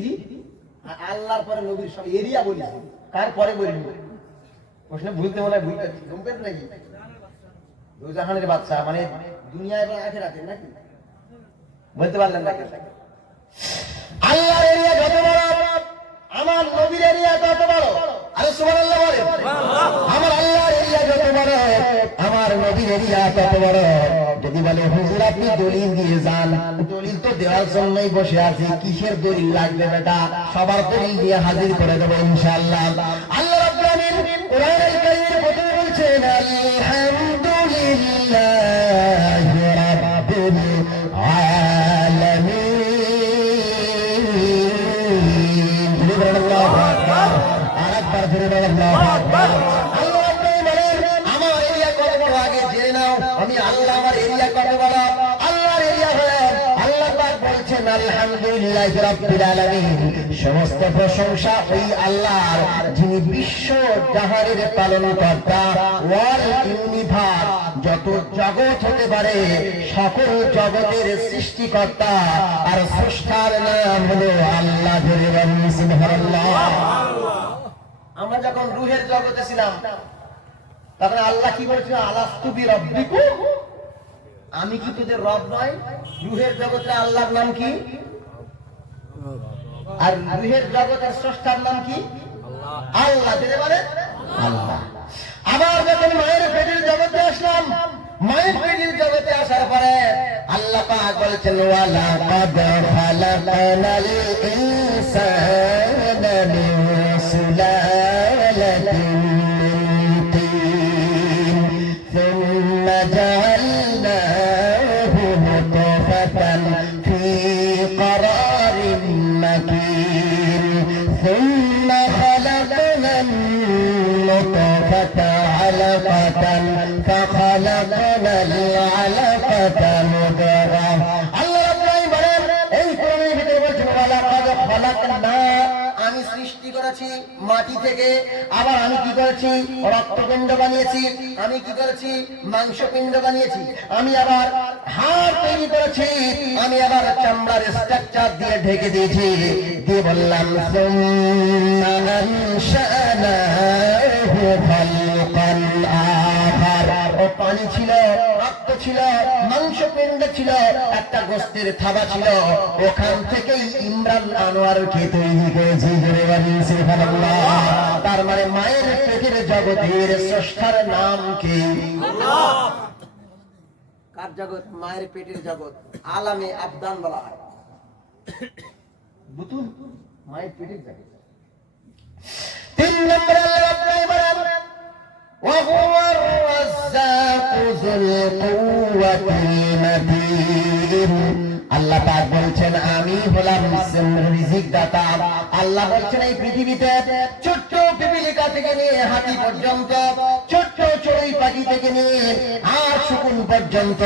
আল্লাহর পরে নবীর সব এরিয়া বলি, কার পরে বলি? প্রশ্ন ভুলতে মনে হয় ভুলতে গম্ভীর নাকি? দুজাহানের বাদশা মানে দুনিয়া এবং আখিরাতে, নাকি? বলতে পারলেন নাকি? আল্লাহর এরিয়া যত বড় আমার নবীর এরিয়া তত বড়। আরে সুবহানাল্লাহ বলে। আমার আল্লাহর এরিয়া যত বড় আমার নবীর এরিয়া তত বড়। যদি বলে হুজুর আপনি দলিল দিয়ে যান, দলিল তো দেওয়ার জন্যই বসে আছি, কিসের দলিল লাগবে বেটা? সবার দলিল দিয়ে হাজির করে দেবো ইনশাআল্লাহ। আল্লাহ রাব্বুল আলামিন কোরআনুল কারীমের মধ্যে বলছেন আলহামদুলিল্লাহি রাব্বিল আলামিন। আরেকবার জোরে বলেন আল্লাহু আকবার। আল্লাহ রাব্বুল বলেন আমার এরিয়া কত বড় আগে জেনে নাও। আমি আল্লাহ আমার এরিয়া কত বড়? আল্লাহর এরিয়া হলো আল্লাহ পাক বলছেন আলহামদুলিল্লাহি রাব্বিল আলামিন। সমস্ত প্রশংসা ওই আল্লাহর, যিনি বিশ্ব জাহানের পালনকর্তা, ওয়াল ইউনিভার্স, যত জগৎ হতে পারে সকল জগতের সৃষ্টিকর্তা। আর স্রষ্টার নাম হলো আল্লাহ। সুবহানাল্লাহ। আমরা যখন রূহের জগতে ছিলাম তখন আল্লাহ কি বলছিল? আলাস্তু বিরাব্বিকুম, আমি কি তোদের রব নয়? রূহের জগতে আল্লাহর নাম কি? আর রুহের জগতের স্রষ্টার নাম কি? আল্লাহ। দিতে পারে আল্লাহ। আবার যখন মায়ের পেটের জগতে আসলাম, মায়ের পেটের জগতে আসার পরে আল্লাহ পাক বলেছেন ওয়ালা কাদ খালাকানাল ইনসানা মিন সুলালাতিন মিন তিন সুম্মা জাআলনাহু নুতফাতান ফি قرارٍ مكين ثم خلقنا النطفة علقة فخلقنا العلقة مضغة الله ربنا বলেন এই কোরআনের ভিতরে বলছেন ওয়ালাকাদ খালাকনা, আমি সৃষ্টি করেছি মাটি থেকে, আবার আমি কি করেছি রক্তপিণ্ড বানিয়েছি, আমি কি করেছি মাংসপিণ্ড বানিয়েছি, আমি আবার হাড় তৈরি করেছি, আমি আবার চামড়ার স্ট্রাকচার দিয়ে ঢেকে দিয়েছি, দিয়ে বললাম সুম্মা আনশানাহু খালকান আখার। ও পানি ছিল, রক্ত ছিল, মাংসপিণ্ড ছিল, একটা গোস্তের থাবা ছিল, ওখান থেকেই ইমরান আনোয়ারকে তৈরি করেছি। তার মানে মায়ের পেটের জগতের স্রষ্টার নাম কি? কার জগৎ? মায়ের পেটের জগৎ। আলামে আবদান বলা হয়, বুতুন মায়ের পেটের জগৎ। 3 নম্বর আল্লাহ রাব্বুল বলেন ওয়া হুয়ার রাজ্জাকু যুল কুওয়াতিল মাতিন। আল্লাহ পাক বলছেন আমি হলাম রিজিক দাতা। আল্লাহ বলছেন এই পৃথিবীতে ছোট্ট পিপিলিকা থেকে নিয়ে হাতি পর্যন্ত, ছোট্ট চড়ুই পাখি থেকে নিয়ে আর শকুন পর্যন্ত,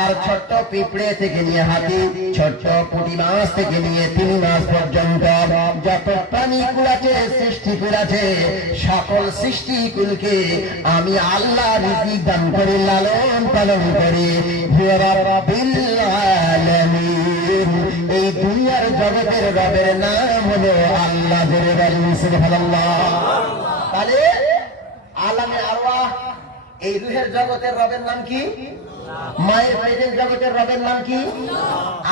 আর ছোট্ট পিঁপড়ে থেকে নিয়ে হাতি, ছোট্ট পুঁটি মাছ থেকে নিয়ে তিমি মাছ পর্যন্ত যত প্রাণীকুল আছে, সৃষ্টিকুল আছে, সকল সৃষ্টিকুলকে আমি আল্লাহ রিজিক দান করে লালন পালন করি। রাব্বিল আলামিন। এই দুনিয়ার জগতের রবের নাম হলো আল্লাহ। সুবহানাল্লাহ। তাহলে আলামে আরওয়াহ, এই রূহের জগতের রবের নাম কি? মায়ের পেটের জগতের রবের নাম কি?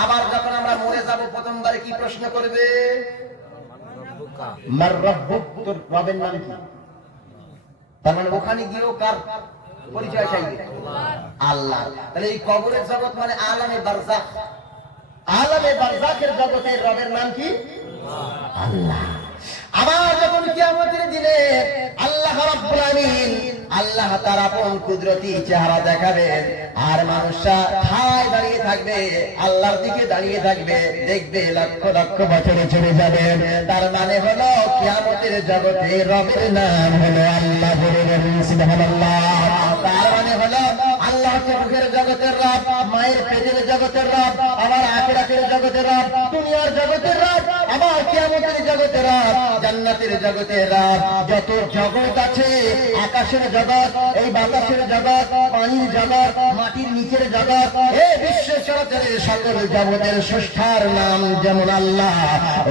আবার যখন আমরা মরে যাব প্রথমবারে কি প্রশ্ন করবে? মার রাব্বুক, তোর রবের নাম কি? তার মানে ওখানে গিয়েও কার পরিচয় চাইবে? আল্লাহ। তাহলে এই কবরের জগৎ মানে আলামে বারজাখ। আলামে বারজাখের জগতের রবের নাম কি? আল্লাহ। আবার যখন কিয়ামতের দিনে আল্লাহ রাব্বুল আলামিন, আল্লাহ তার আপন কুদরতি চেহারা দেখাবেন, আর মানুষরা ঠায় দাঁড়িয়ে থাকবে, আল্লাহর দিকে দাঁড়িয়ে থাকবে, দেখবে লক্ষ লক্ষ বছরে চলে যাবে। তার মানে হলো কিয়ামতের জগতে রবের নাম হলো আল্লাহ। সুবহানাল্লাহ। তার মানে হলো আল্লাহ হচ্ছে রূহের জগতের রব, মায়ের পেটের জগতের রব, আবার আখিরাতের জগতের রব, দুনিয়ার জগতের রব, আবার কিয়ামতের জগতের রব, জান্নাতের জগতের রব। যত জগৎ আছে, আকাশের জগৎ, এই বাতাসের জগৎ, পানির জগৎ, মাটির নিচের জগৎ, এই বিশ্ব চরাচরের সকল জগতের স্রষ্টার নাম যেমন আল্লাহ,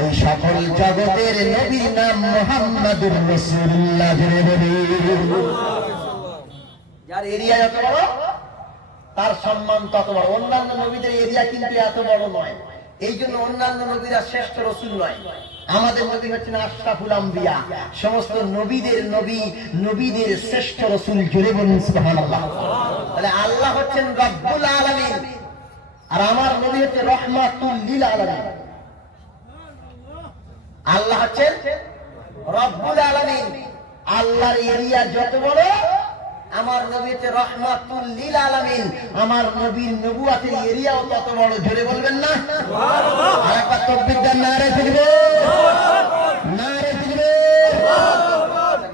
এই সকল জগতের নবীর নাম মুহাম্মাদুর রাসূলুল্লাহ। যার এরিয়া যত বড় তার সম্মান তত বড়। অন্যান্য নবীদের এরিয়া কিন্তু এত বড় নয়, এই জন্য অন্যান্য নবীরা শ্রেষ্ঠ রাসূল নয়। আমাদের নবী হচ্ছেন আশরাফুল আম্বিয়া, সমস্ত নবীদের নবী, নবীদের শ্রেষ্ঠ রাসূল। জোরে বলুন সুবহানাল্লাহ। তাহলে আল্লাহ হচ্ছেন রব্বুল আলামিন, আর আমার নবী হচ্ছে রহমাতুল লিল আলামিন। আল্লাহ হচ্ছেন রব্বুল আলামিন। আল্লাহর এরিয়া যত বড়, আমার নবী হচ্ছে রহমাতুল লিল আলামিন। আমার নবীর নবুয়াতের এরিয়াও তত বড়। জোরে বলবেন না সুবহানাল্লাহ? আরেকবার তাকবীর দেন, নারে তাকবীর, নারে তাকবীর।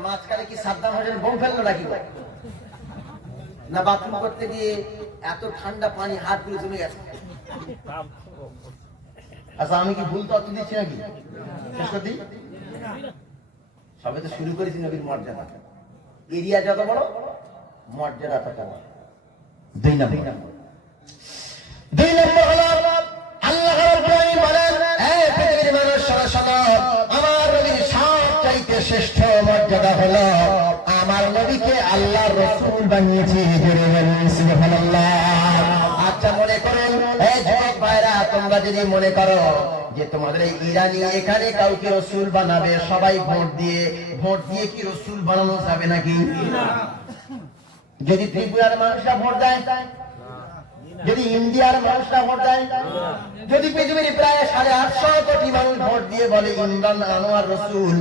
মাঝখানে কি সাদ্দাম হোসেন বোম ফেললো নাকি? না বাথরুম করতে গিয়ে এত ঠান্ডা পানি হাতগুলো জমে গেছে? আচ্ছা আমি কি ভুল তথ্য দিচ্ছি নাকি? শেষ করে দিই। সবে তো শুরু করেছি নবীর মর্যাদা। এরিয়া যত বড়, মর্যাদা তত বড়। 2 নম্বর হলো আল্লাহ রাব্বুল আলামিন বলেন, এই পৃথিবীর মানুষ শোনো, আমার নবীর সবচাইতে শ্রেষ্ঠ মর্যাদা হলো আমার নবীকে আল্লাহর রাসূল বানিয়েছে। জোরে বলুন সুবহানাল্লাহ। আচ্ছা মনে করুন এই যুবক ভাইরা, তোমরা যদি মনে করো যে তোমাদের এই ইরানি এখানে কাউকে রসুল বানাবে, সবাই ভোট দিয়ে কি রসুল বানানো যাবে নাকি? যদি ত্রিপুরার মানুষরা ভোট দেয়, যদি ইন্ডিয়ার মানুষরা ভোট দেয়, যদি পৃথিবীর প্রায় 850 কোটি মানুষ ভোট দিয়ে বলে ইমরান আনোয়ার রসুল,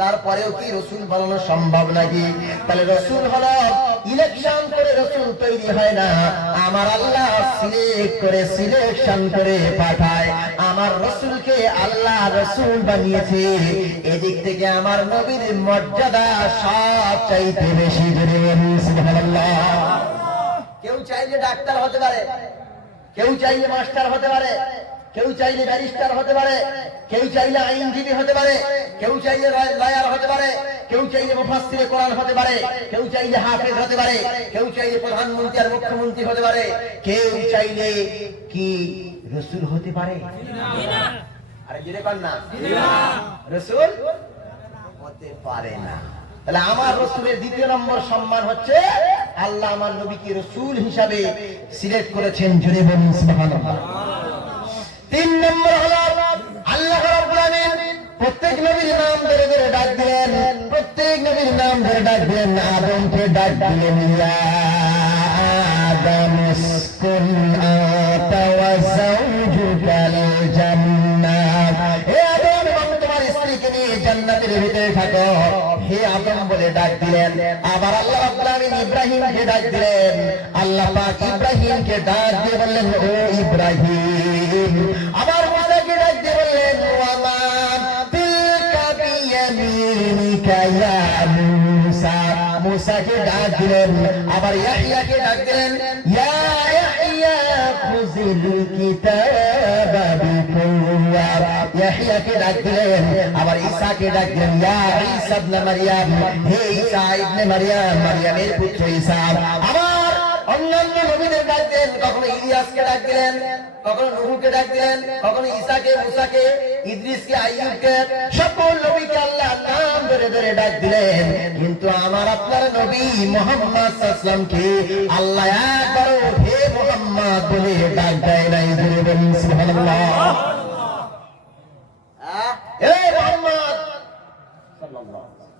তারপরেও কি রসুল বানানো সম্ভব নাকি? তাহলে রসুল হলো ইলেকশন করে রসুল তৈরি হয় না, আমার আল্লাহ সিলেকশন করে পাঠায়। আমার রসুলকে আল্লাহ রসুল বানিয়েছে, এদিক থেকে আমার নবীর মর্যাদা সব চাইতে বেশি। সুবহানাল্লাহ। কেউ চাইলে ডাক্তার হতে পারে, কেউ চাইলে মাস্টার হতে পারে, কেউ চাইলে ব্যারিস্টার হতে পারে, কেউ চাইলে আইনজীবী হতে পারে, কেউ চাইলে লয়ার হতে পারে, কেউ চাইলে মুফাসসিরে কোরআন হতে পারে, কেউ চাইলে হাফেজ হতে পারে, কেউ চাইলে প্রধানমন্ত্রী আর মুখ্যমন্ত্রী হতে পারে, কেউ চাইলে কি রসুল হতে পারে? আরে জেনে পান না, রসুল হতে পারে না। তাহলে আমার রসুলের দ্বিতীয় নম্বর সম্মান হচ্ছে আল্লাহ আমার নবীকে রসুল হিসাবে সিলেক্ট করেছেন। জোরে বলুন সুবহানাল্লাহ। 3 নম্বর হলো আল্লাহ রাব্বুল আলামিন প্রত্যেক নবীর নাম ধরে ধরে ডাক দিলেন, প্রত্যেক নবীর নাম ধরে ডাক দিলেন। আদমকে ডাক দিলেন, ইয়া আদম উসকুন আনতা ওয়া যাওজুকাল জান্নাহ। হে আদম, এবং তোমার স্ত্রীকে নিয়ে জান্নাতের ভিতরে থাকো, হে আদম বলে ডাক দিলেন। আবার আল্লাহ রাব্বুল আলামিন ইব্রাহিমকে ডাক দিলেন। আল্লাহ পাক ইব্রাহিমকে ডাক দিয়ে বললেন, ও ইব্রাহিম। আবার মুসাকে ডাক দিয়ে বললেন, ওয়া মা তিলকা বিয়ামিনিকা ইয়া মুসা। মুসাকে ডাক দিলেন। আবার ইয়াহইয়াকে ডাক দিলেন, ইয়া ইয়াহইয়া খুযিল কিতাবা বিকুওয়া। ইয়াহইয়াকে ডাক দিলেন। আবার ঈসাকে ডাক দিলেন, ইয়া ঈসা ইবনে মারইয়াম, হে ঈসা ইবনে মারইয়াম, মারইয়ামের পুত্র ঈসা। আবার অন্যান্য নবীদের ডাক দিলেন, কখনো ইলিয়াসকে ডাক দিলেন, কখনো নূহকে ডাক দিলেন, কখনো ঈসাকে, মুসাকে, ইদ্রিসকে, আইয়ুবকে, সকল নবীকে আল্লাহ নাম ধরে ধরে ডাক দিলেন। কিন্তু আমার আপনার নবী মুহাম্মদ সাল্লাল্লাহু আলাইহি ওয়াসাল্লামকে আল্লাহ একবারও হে মুহাম্মদ বলে ডাক দেয় নাই। জোরে বলুন সুবহানাল্লাহ। হে মুহাম্মদ সাল্লাল্লাহু আলাইহি ওয়াসাল্লাম,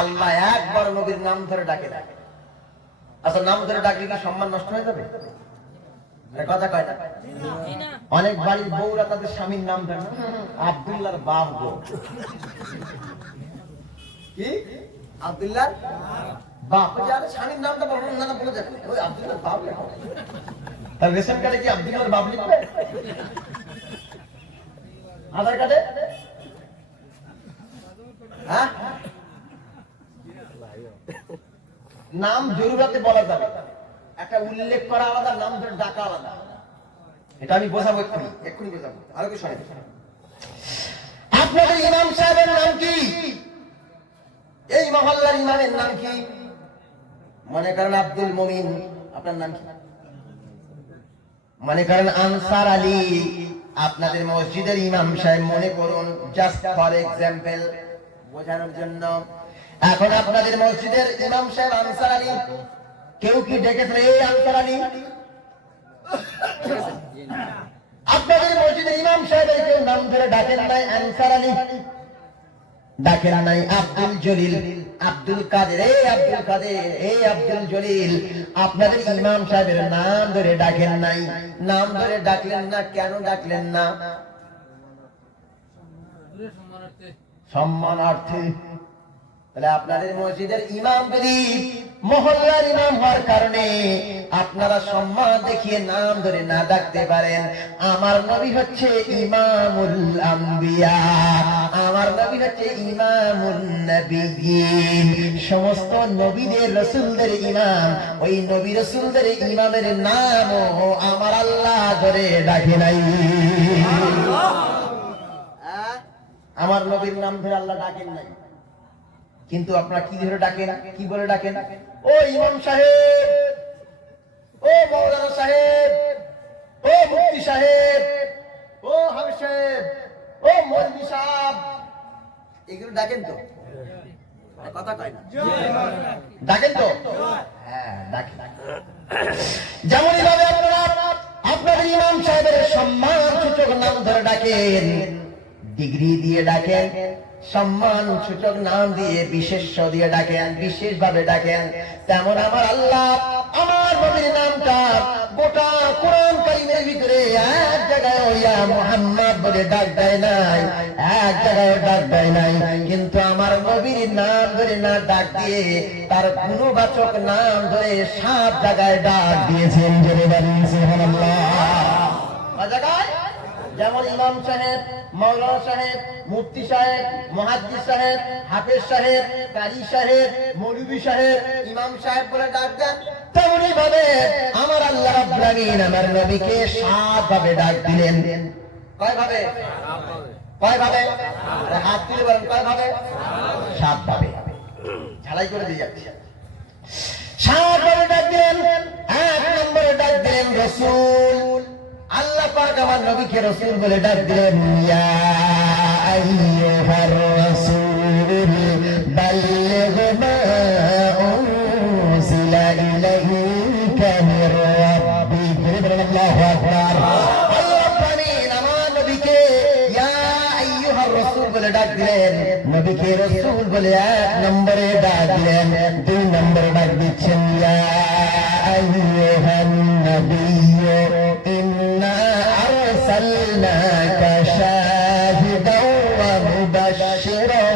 আল্লাহ একবার নবীর নাম ধরে ডাকে না। আচ্ছা, নাম ধরে ডাকলে কি সম্মান নষ্ট হয়ে যাবে? কথা কয় না। অনেক বাড়ির বউরা তাদের স্বামীর নাম ধরে না, আব্দুল্লাহর বাপ গো। কি আব্দুল্লাহর বাপ? যার স্বামীর নামটা বলুন না, বলে যাবে ওই আব্দুল্লাহর বাপ লেখা। তার রেশন কার্ডে কি আব্দুল্লাহর বাপ লিখবে? আধার কার্ডে? হ্যাঁ, নাম জরুরতে বলা যাবে, একটা উল্লেখ করা আলাদা, নাম ধরে ডাকা আলাদা। এটা আমি বোঝাবো, এক্ষুনি বোঝাবো। আরো কি শোনেন, আপনাদের ইমাম সাহেবের নাম কি? এই মহল্লার ইমামের নাম কি? মনে করেন আব্দুল মুমিন, আপনার নাম কি? মনে করেন আনসার আলী, আপনাদের মসজিদের ইমাম সাহেব। মনে করুন, জাস্ট ফর এক্সাম্পল, বোঝানোর জন্য। এখন আপনাদের মসজিদের ইমাম সাহেব আনসার আলী, কেউ কি ডেকেছে এই আনসার আলী? আপনাদের মসজিদের ইমাম সাহেবের কেউ নাম ধরে ডাকেন নাই আনসার আলী? ডাকেন নাই আব্দুল জলিল, আব্দুল কাদের, এই আব্দুল কাদের, এই আব্দুল জলিল। আপনাদের ইমাম সাহেবের নাম ধরে ডাকেন নাই। নাম ধরে ডাকলেন না, কেন ডাকলেন না? সম্মানার্থে। তাহলে আপনাদের মসজিদের ইমাম যদি মহল্লার ইমাম হওয়ার কারণে আপনারা সম্মান দেখিয়ে নাম ধরে না ডাকতে পারেন, আমার নবী হচ্ছে ইমামুল আম্বিয়া, আমার নবী হচ্ছে ইমামুন নবিয়্যিন, সমস্ত নবীদের রাসূলদের ইমাম। ওই নবী রাসূলদের ইমামের নামও আমার আল্লাহ ধরে ডাকে নাই। আমার নবীর নাম ধরে আল্লাহ ডাকেন নাই, কিন্তু আপনারা কি ধরে ডাকেন? কি বলে ডাকেন? ও ইমাম সাহেব, ও মৌলানা সাহেব, ও মুফতি সাহেব, ও হাফেজ সাহেব, ও মৌলভী সাহেব, এগুলো ডাকেন তো? কথা কয় না, ডাকেন তো? হ্যাঁ, ডাকেন। যেমন ভাবে আপনারা আপনাদের ইমাম সাহেবের সম্মান সূচক নাম ধরে ডাকেন, ডিগ্রি দিয়ে ডাকেন, সম্মান সূচক নাম দিয়ে বিশেষ্য দিয়ে ডাকেন, বিশেষভাবে ডাকেন। তেমন আমার আল্লাহ আমার নবীর নামটা গোটা কোরআন কারীমের ভিতরে এক জায়গায় ইয়া মুহাম্মদ বলে ডাক দেয় নাই, এক জায়গায় ডাক দেয় নাই। কিন্তু আমার নবীর নাম ধরে না ডাক দিয়ে তার গুণবাচক নাম ধরে 7 জায়গায় ডাক দিয়েছেন। জোরে বলুন সুবহানাল্লাহ। জায়গায় যেমন ইমাম সাহেব, মাওলানা সাহেব, মুফতি সাহেব, মুহাদ্দিস সাহেব, হাফেজ সাহেব, কারি সাহেব, মৌলভী সাহেব, ইমাম সাহেব বলে ডাক দেন, তেমনি ভাবে আমার আল্লাহ রাব্বুল আলামিন আমার নবীকে 7 ভাবে ডাক দিলেন। কয় ভাবে? কয় ভাবে? আরে হাত তুলে বলেন কয় ভাবে? 7 ভাবে। ঝালাই করে দিয়ে যাচ্ছি। 7 ভাবে ডাক দিলেন। 1 নম্বরে ডাক দিলেন রাসূল। আল্লাহ পাক আমার নবীকে রাসূল বলে ডাক দিলেন, ইয়া আইয়ুহার রাসূল বাল্লিগ মা উনজিলা ইলাইকা মির রাব্বিক। আল্লাহু আকবার। আল্লাহ পাক আমার নবীকে ইয়া আইয়ুহার রাসূল বলে ডাক দিলেন, নবীকে রাসূল বলে 1 নম্বরে ডাক দিলেন। 2 নম্বরে ডাক দিচ্ছেন, ইয়া আইয়ুহান নাবিয়্যু ইন্না আরসালনাকা শাহিদাও ওয়া মুবাশশিরাও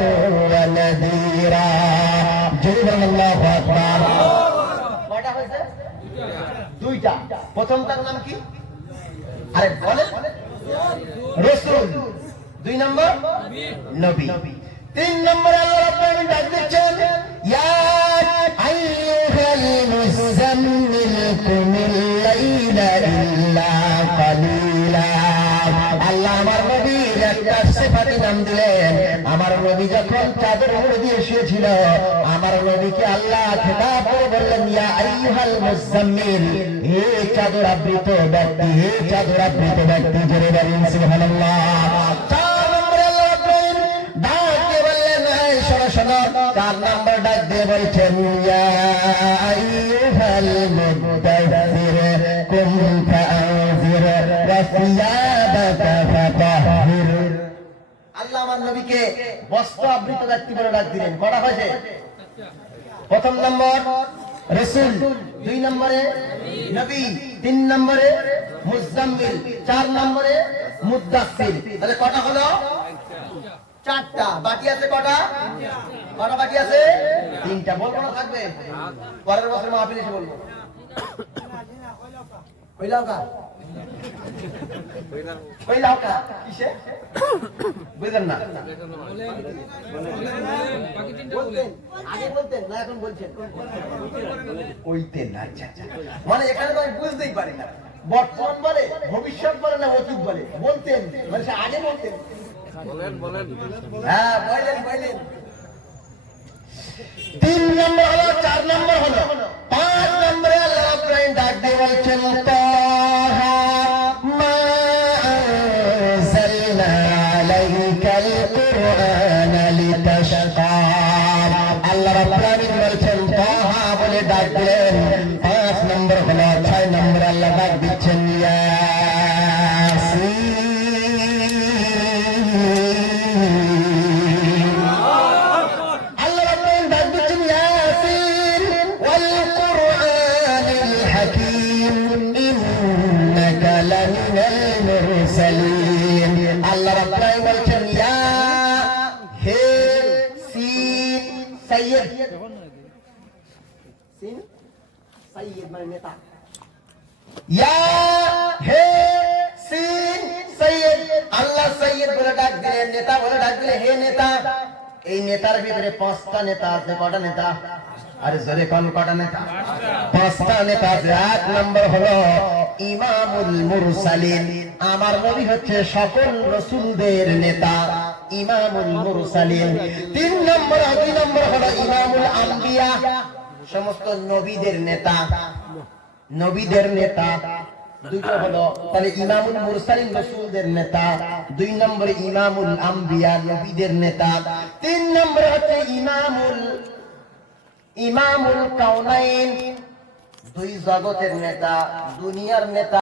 ওয়া নাযীরা। আল্লাহু আকবার। কয়টা হয়েছে? 2টা। প্রথমটার নাম কি? আরে বলেন। রাসূল। 2 নম্বর নবী। 3 নম্বরে আল্লাহ রাব্বুল আলামিন ডাক দিচ্ছেন, ইয়া আইয়ুহাল মুযাম্মিল কুমিল লাইলা ইল্লা কালিলা। আল্লাহ আমার নবীর একটা সিফাতি নাম দিলেন। আমার নবী যখন চাদর মুড়ি দিয়ে শুয়েছিল, আমার নবীকে আল্লাহ খেতাব করে বললেন, ইয়া আইয়ুহাল মুযাম্মিল, হে চাদর আবৃত ব্যক্তি, হে চাদর আবৃত ব্যক্তি। জোরে বলুন সুবহানাল্লাহ। 4 নম্বরে আল্লাহ রাব্বুল ডাক দিয়ে বললেন, এই শোনো শোনো। 4 নম্বর ডাক দিয়ে বলছেন, ইয়া আইয়ুহাল মুদাথথির কুম ফাআনজির ওয়া সিয়াবাকা ফাতাহহির। আল্লাহ আমার নবীকে বস্ত্র আবৃত ব্যক্তি বলে ডাক দিলেন। কটা হয়েছে? প্রথম নম্বর রাসূল, 2 নম্বরে নবী, 3 নম্বরে মুযাম্মিল, 4 নম্বরে মুদাথথির। তাহলে কটা হলো? 4টা। বাকি আছে কটা? কটা বাকি আছে? 3টা। বলবো না থাকবে? পরের বছর মাহফিল এসে বলবো। কইলাও কা? কইলাও কা? কিসে? বুঝলেন না? বলতেন আগে বলতেন না এখন বলছেন? কইতেন না। আচ্ছা আচ্ছা। মানে এখানে তো আমি বুঝতেই পারি না, বর্তমান বলে, ভবিষ্যৎ বলে না অতীত বলে? বলতেন মানে সে আগে বলতেন। বলেন বলেন। হ্যাঁ বলেন বলেন। 3 নম্বর হলো, 4 নম্বর হলো। 5 নম্বরে আল্লাহ রাব্বুল আলামিন ডাক দিয়ে বলছেন, তাহা মা আনজালনা আলাইকাল কুরআনা লিতাশকা। আল্লাহ রাব্বুল আলামিন বলছেন তাহা বলে ডাক দিলেন। 5 নম্বর হলো। 6 নম্বরে আল্লাহ ডাক দিচ্ছেন, ইয়াসিন। আল্লাহ রাব্বুল আলামিন বলছেন, ইয়া হে সিন সাইয়্যিদ। সিন সাইয়্যিদ মানে নেতা। ইয়া হে সিন সাইয়্যিদ। আল্লাহ সাইয়্যিদ বলে ডাক দিলেন, নেতা বলে ডাক দিলে, হে নেতা। এই নেতার ভিতরে 5টা নেতা আছে। কটা নেতা? আরে জোরে কোন কটা নেতা? 5টা নেতা আছে। 1 নম্বর হলো ইমামুল মুরসালিন। আমার নবী হচ্ছে সকল রাসূলদের নেতা, ইমামুল মুরসালিন। 3 নম্বর 2 নম্বর হলো ইমামুল আম্বিয়া, সমস্ত নবীদের নেতা, নবীদের নেতা। 2টা হলো। তাহলে ইমামুল মুরসালিন রাসূলদের নেতা, 2 নম্বরে ইমামুল আম্বিয়া নবীদের নেতা, 3 নম্বরে হচ্ছে ইমামুল কাউনাইন 2 জগতের নেতা, দুনিয়ার নেতা।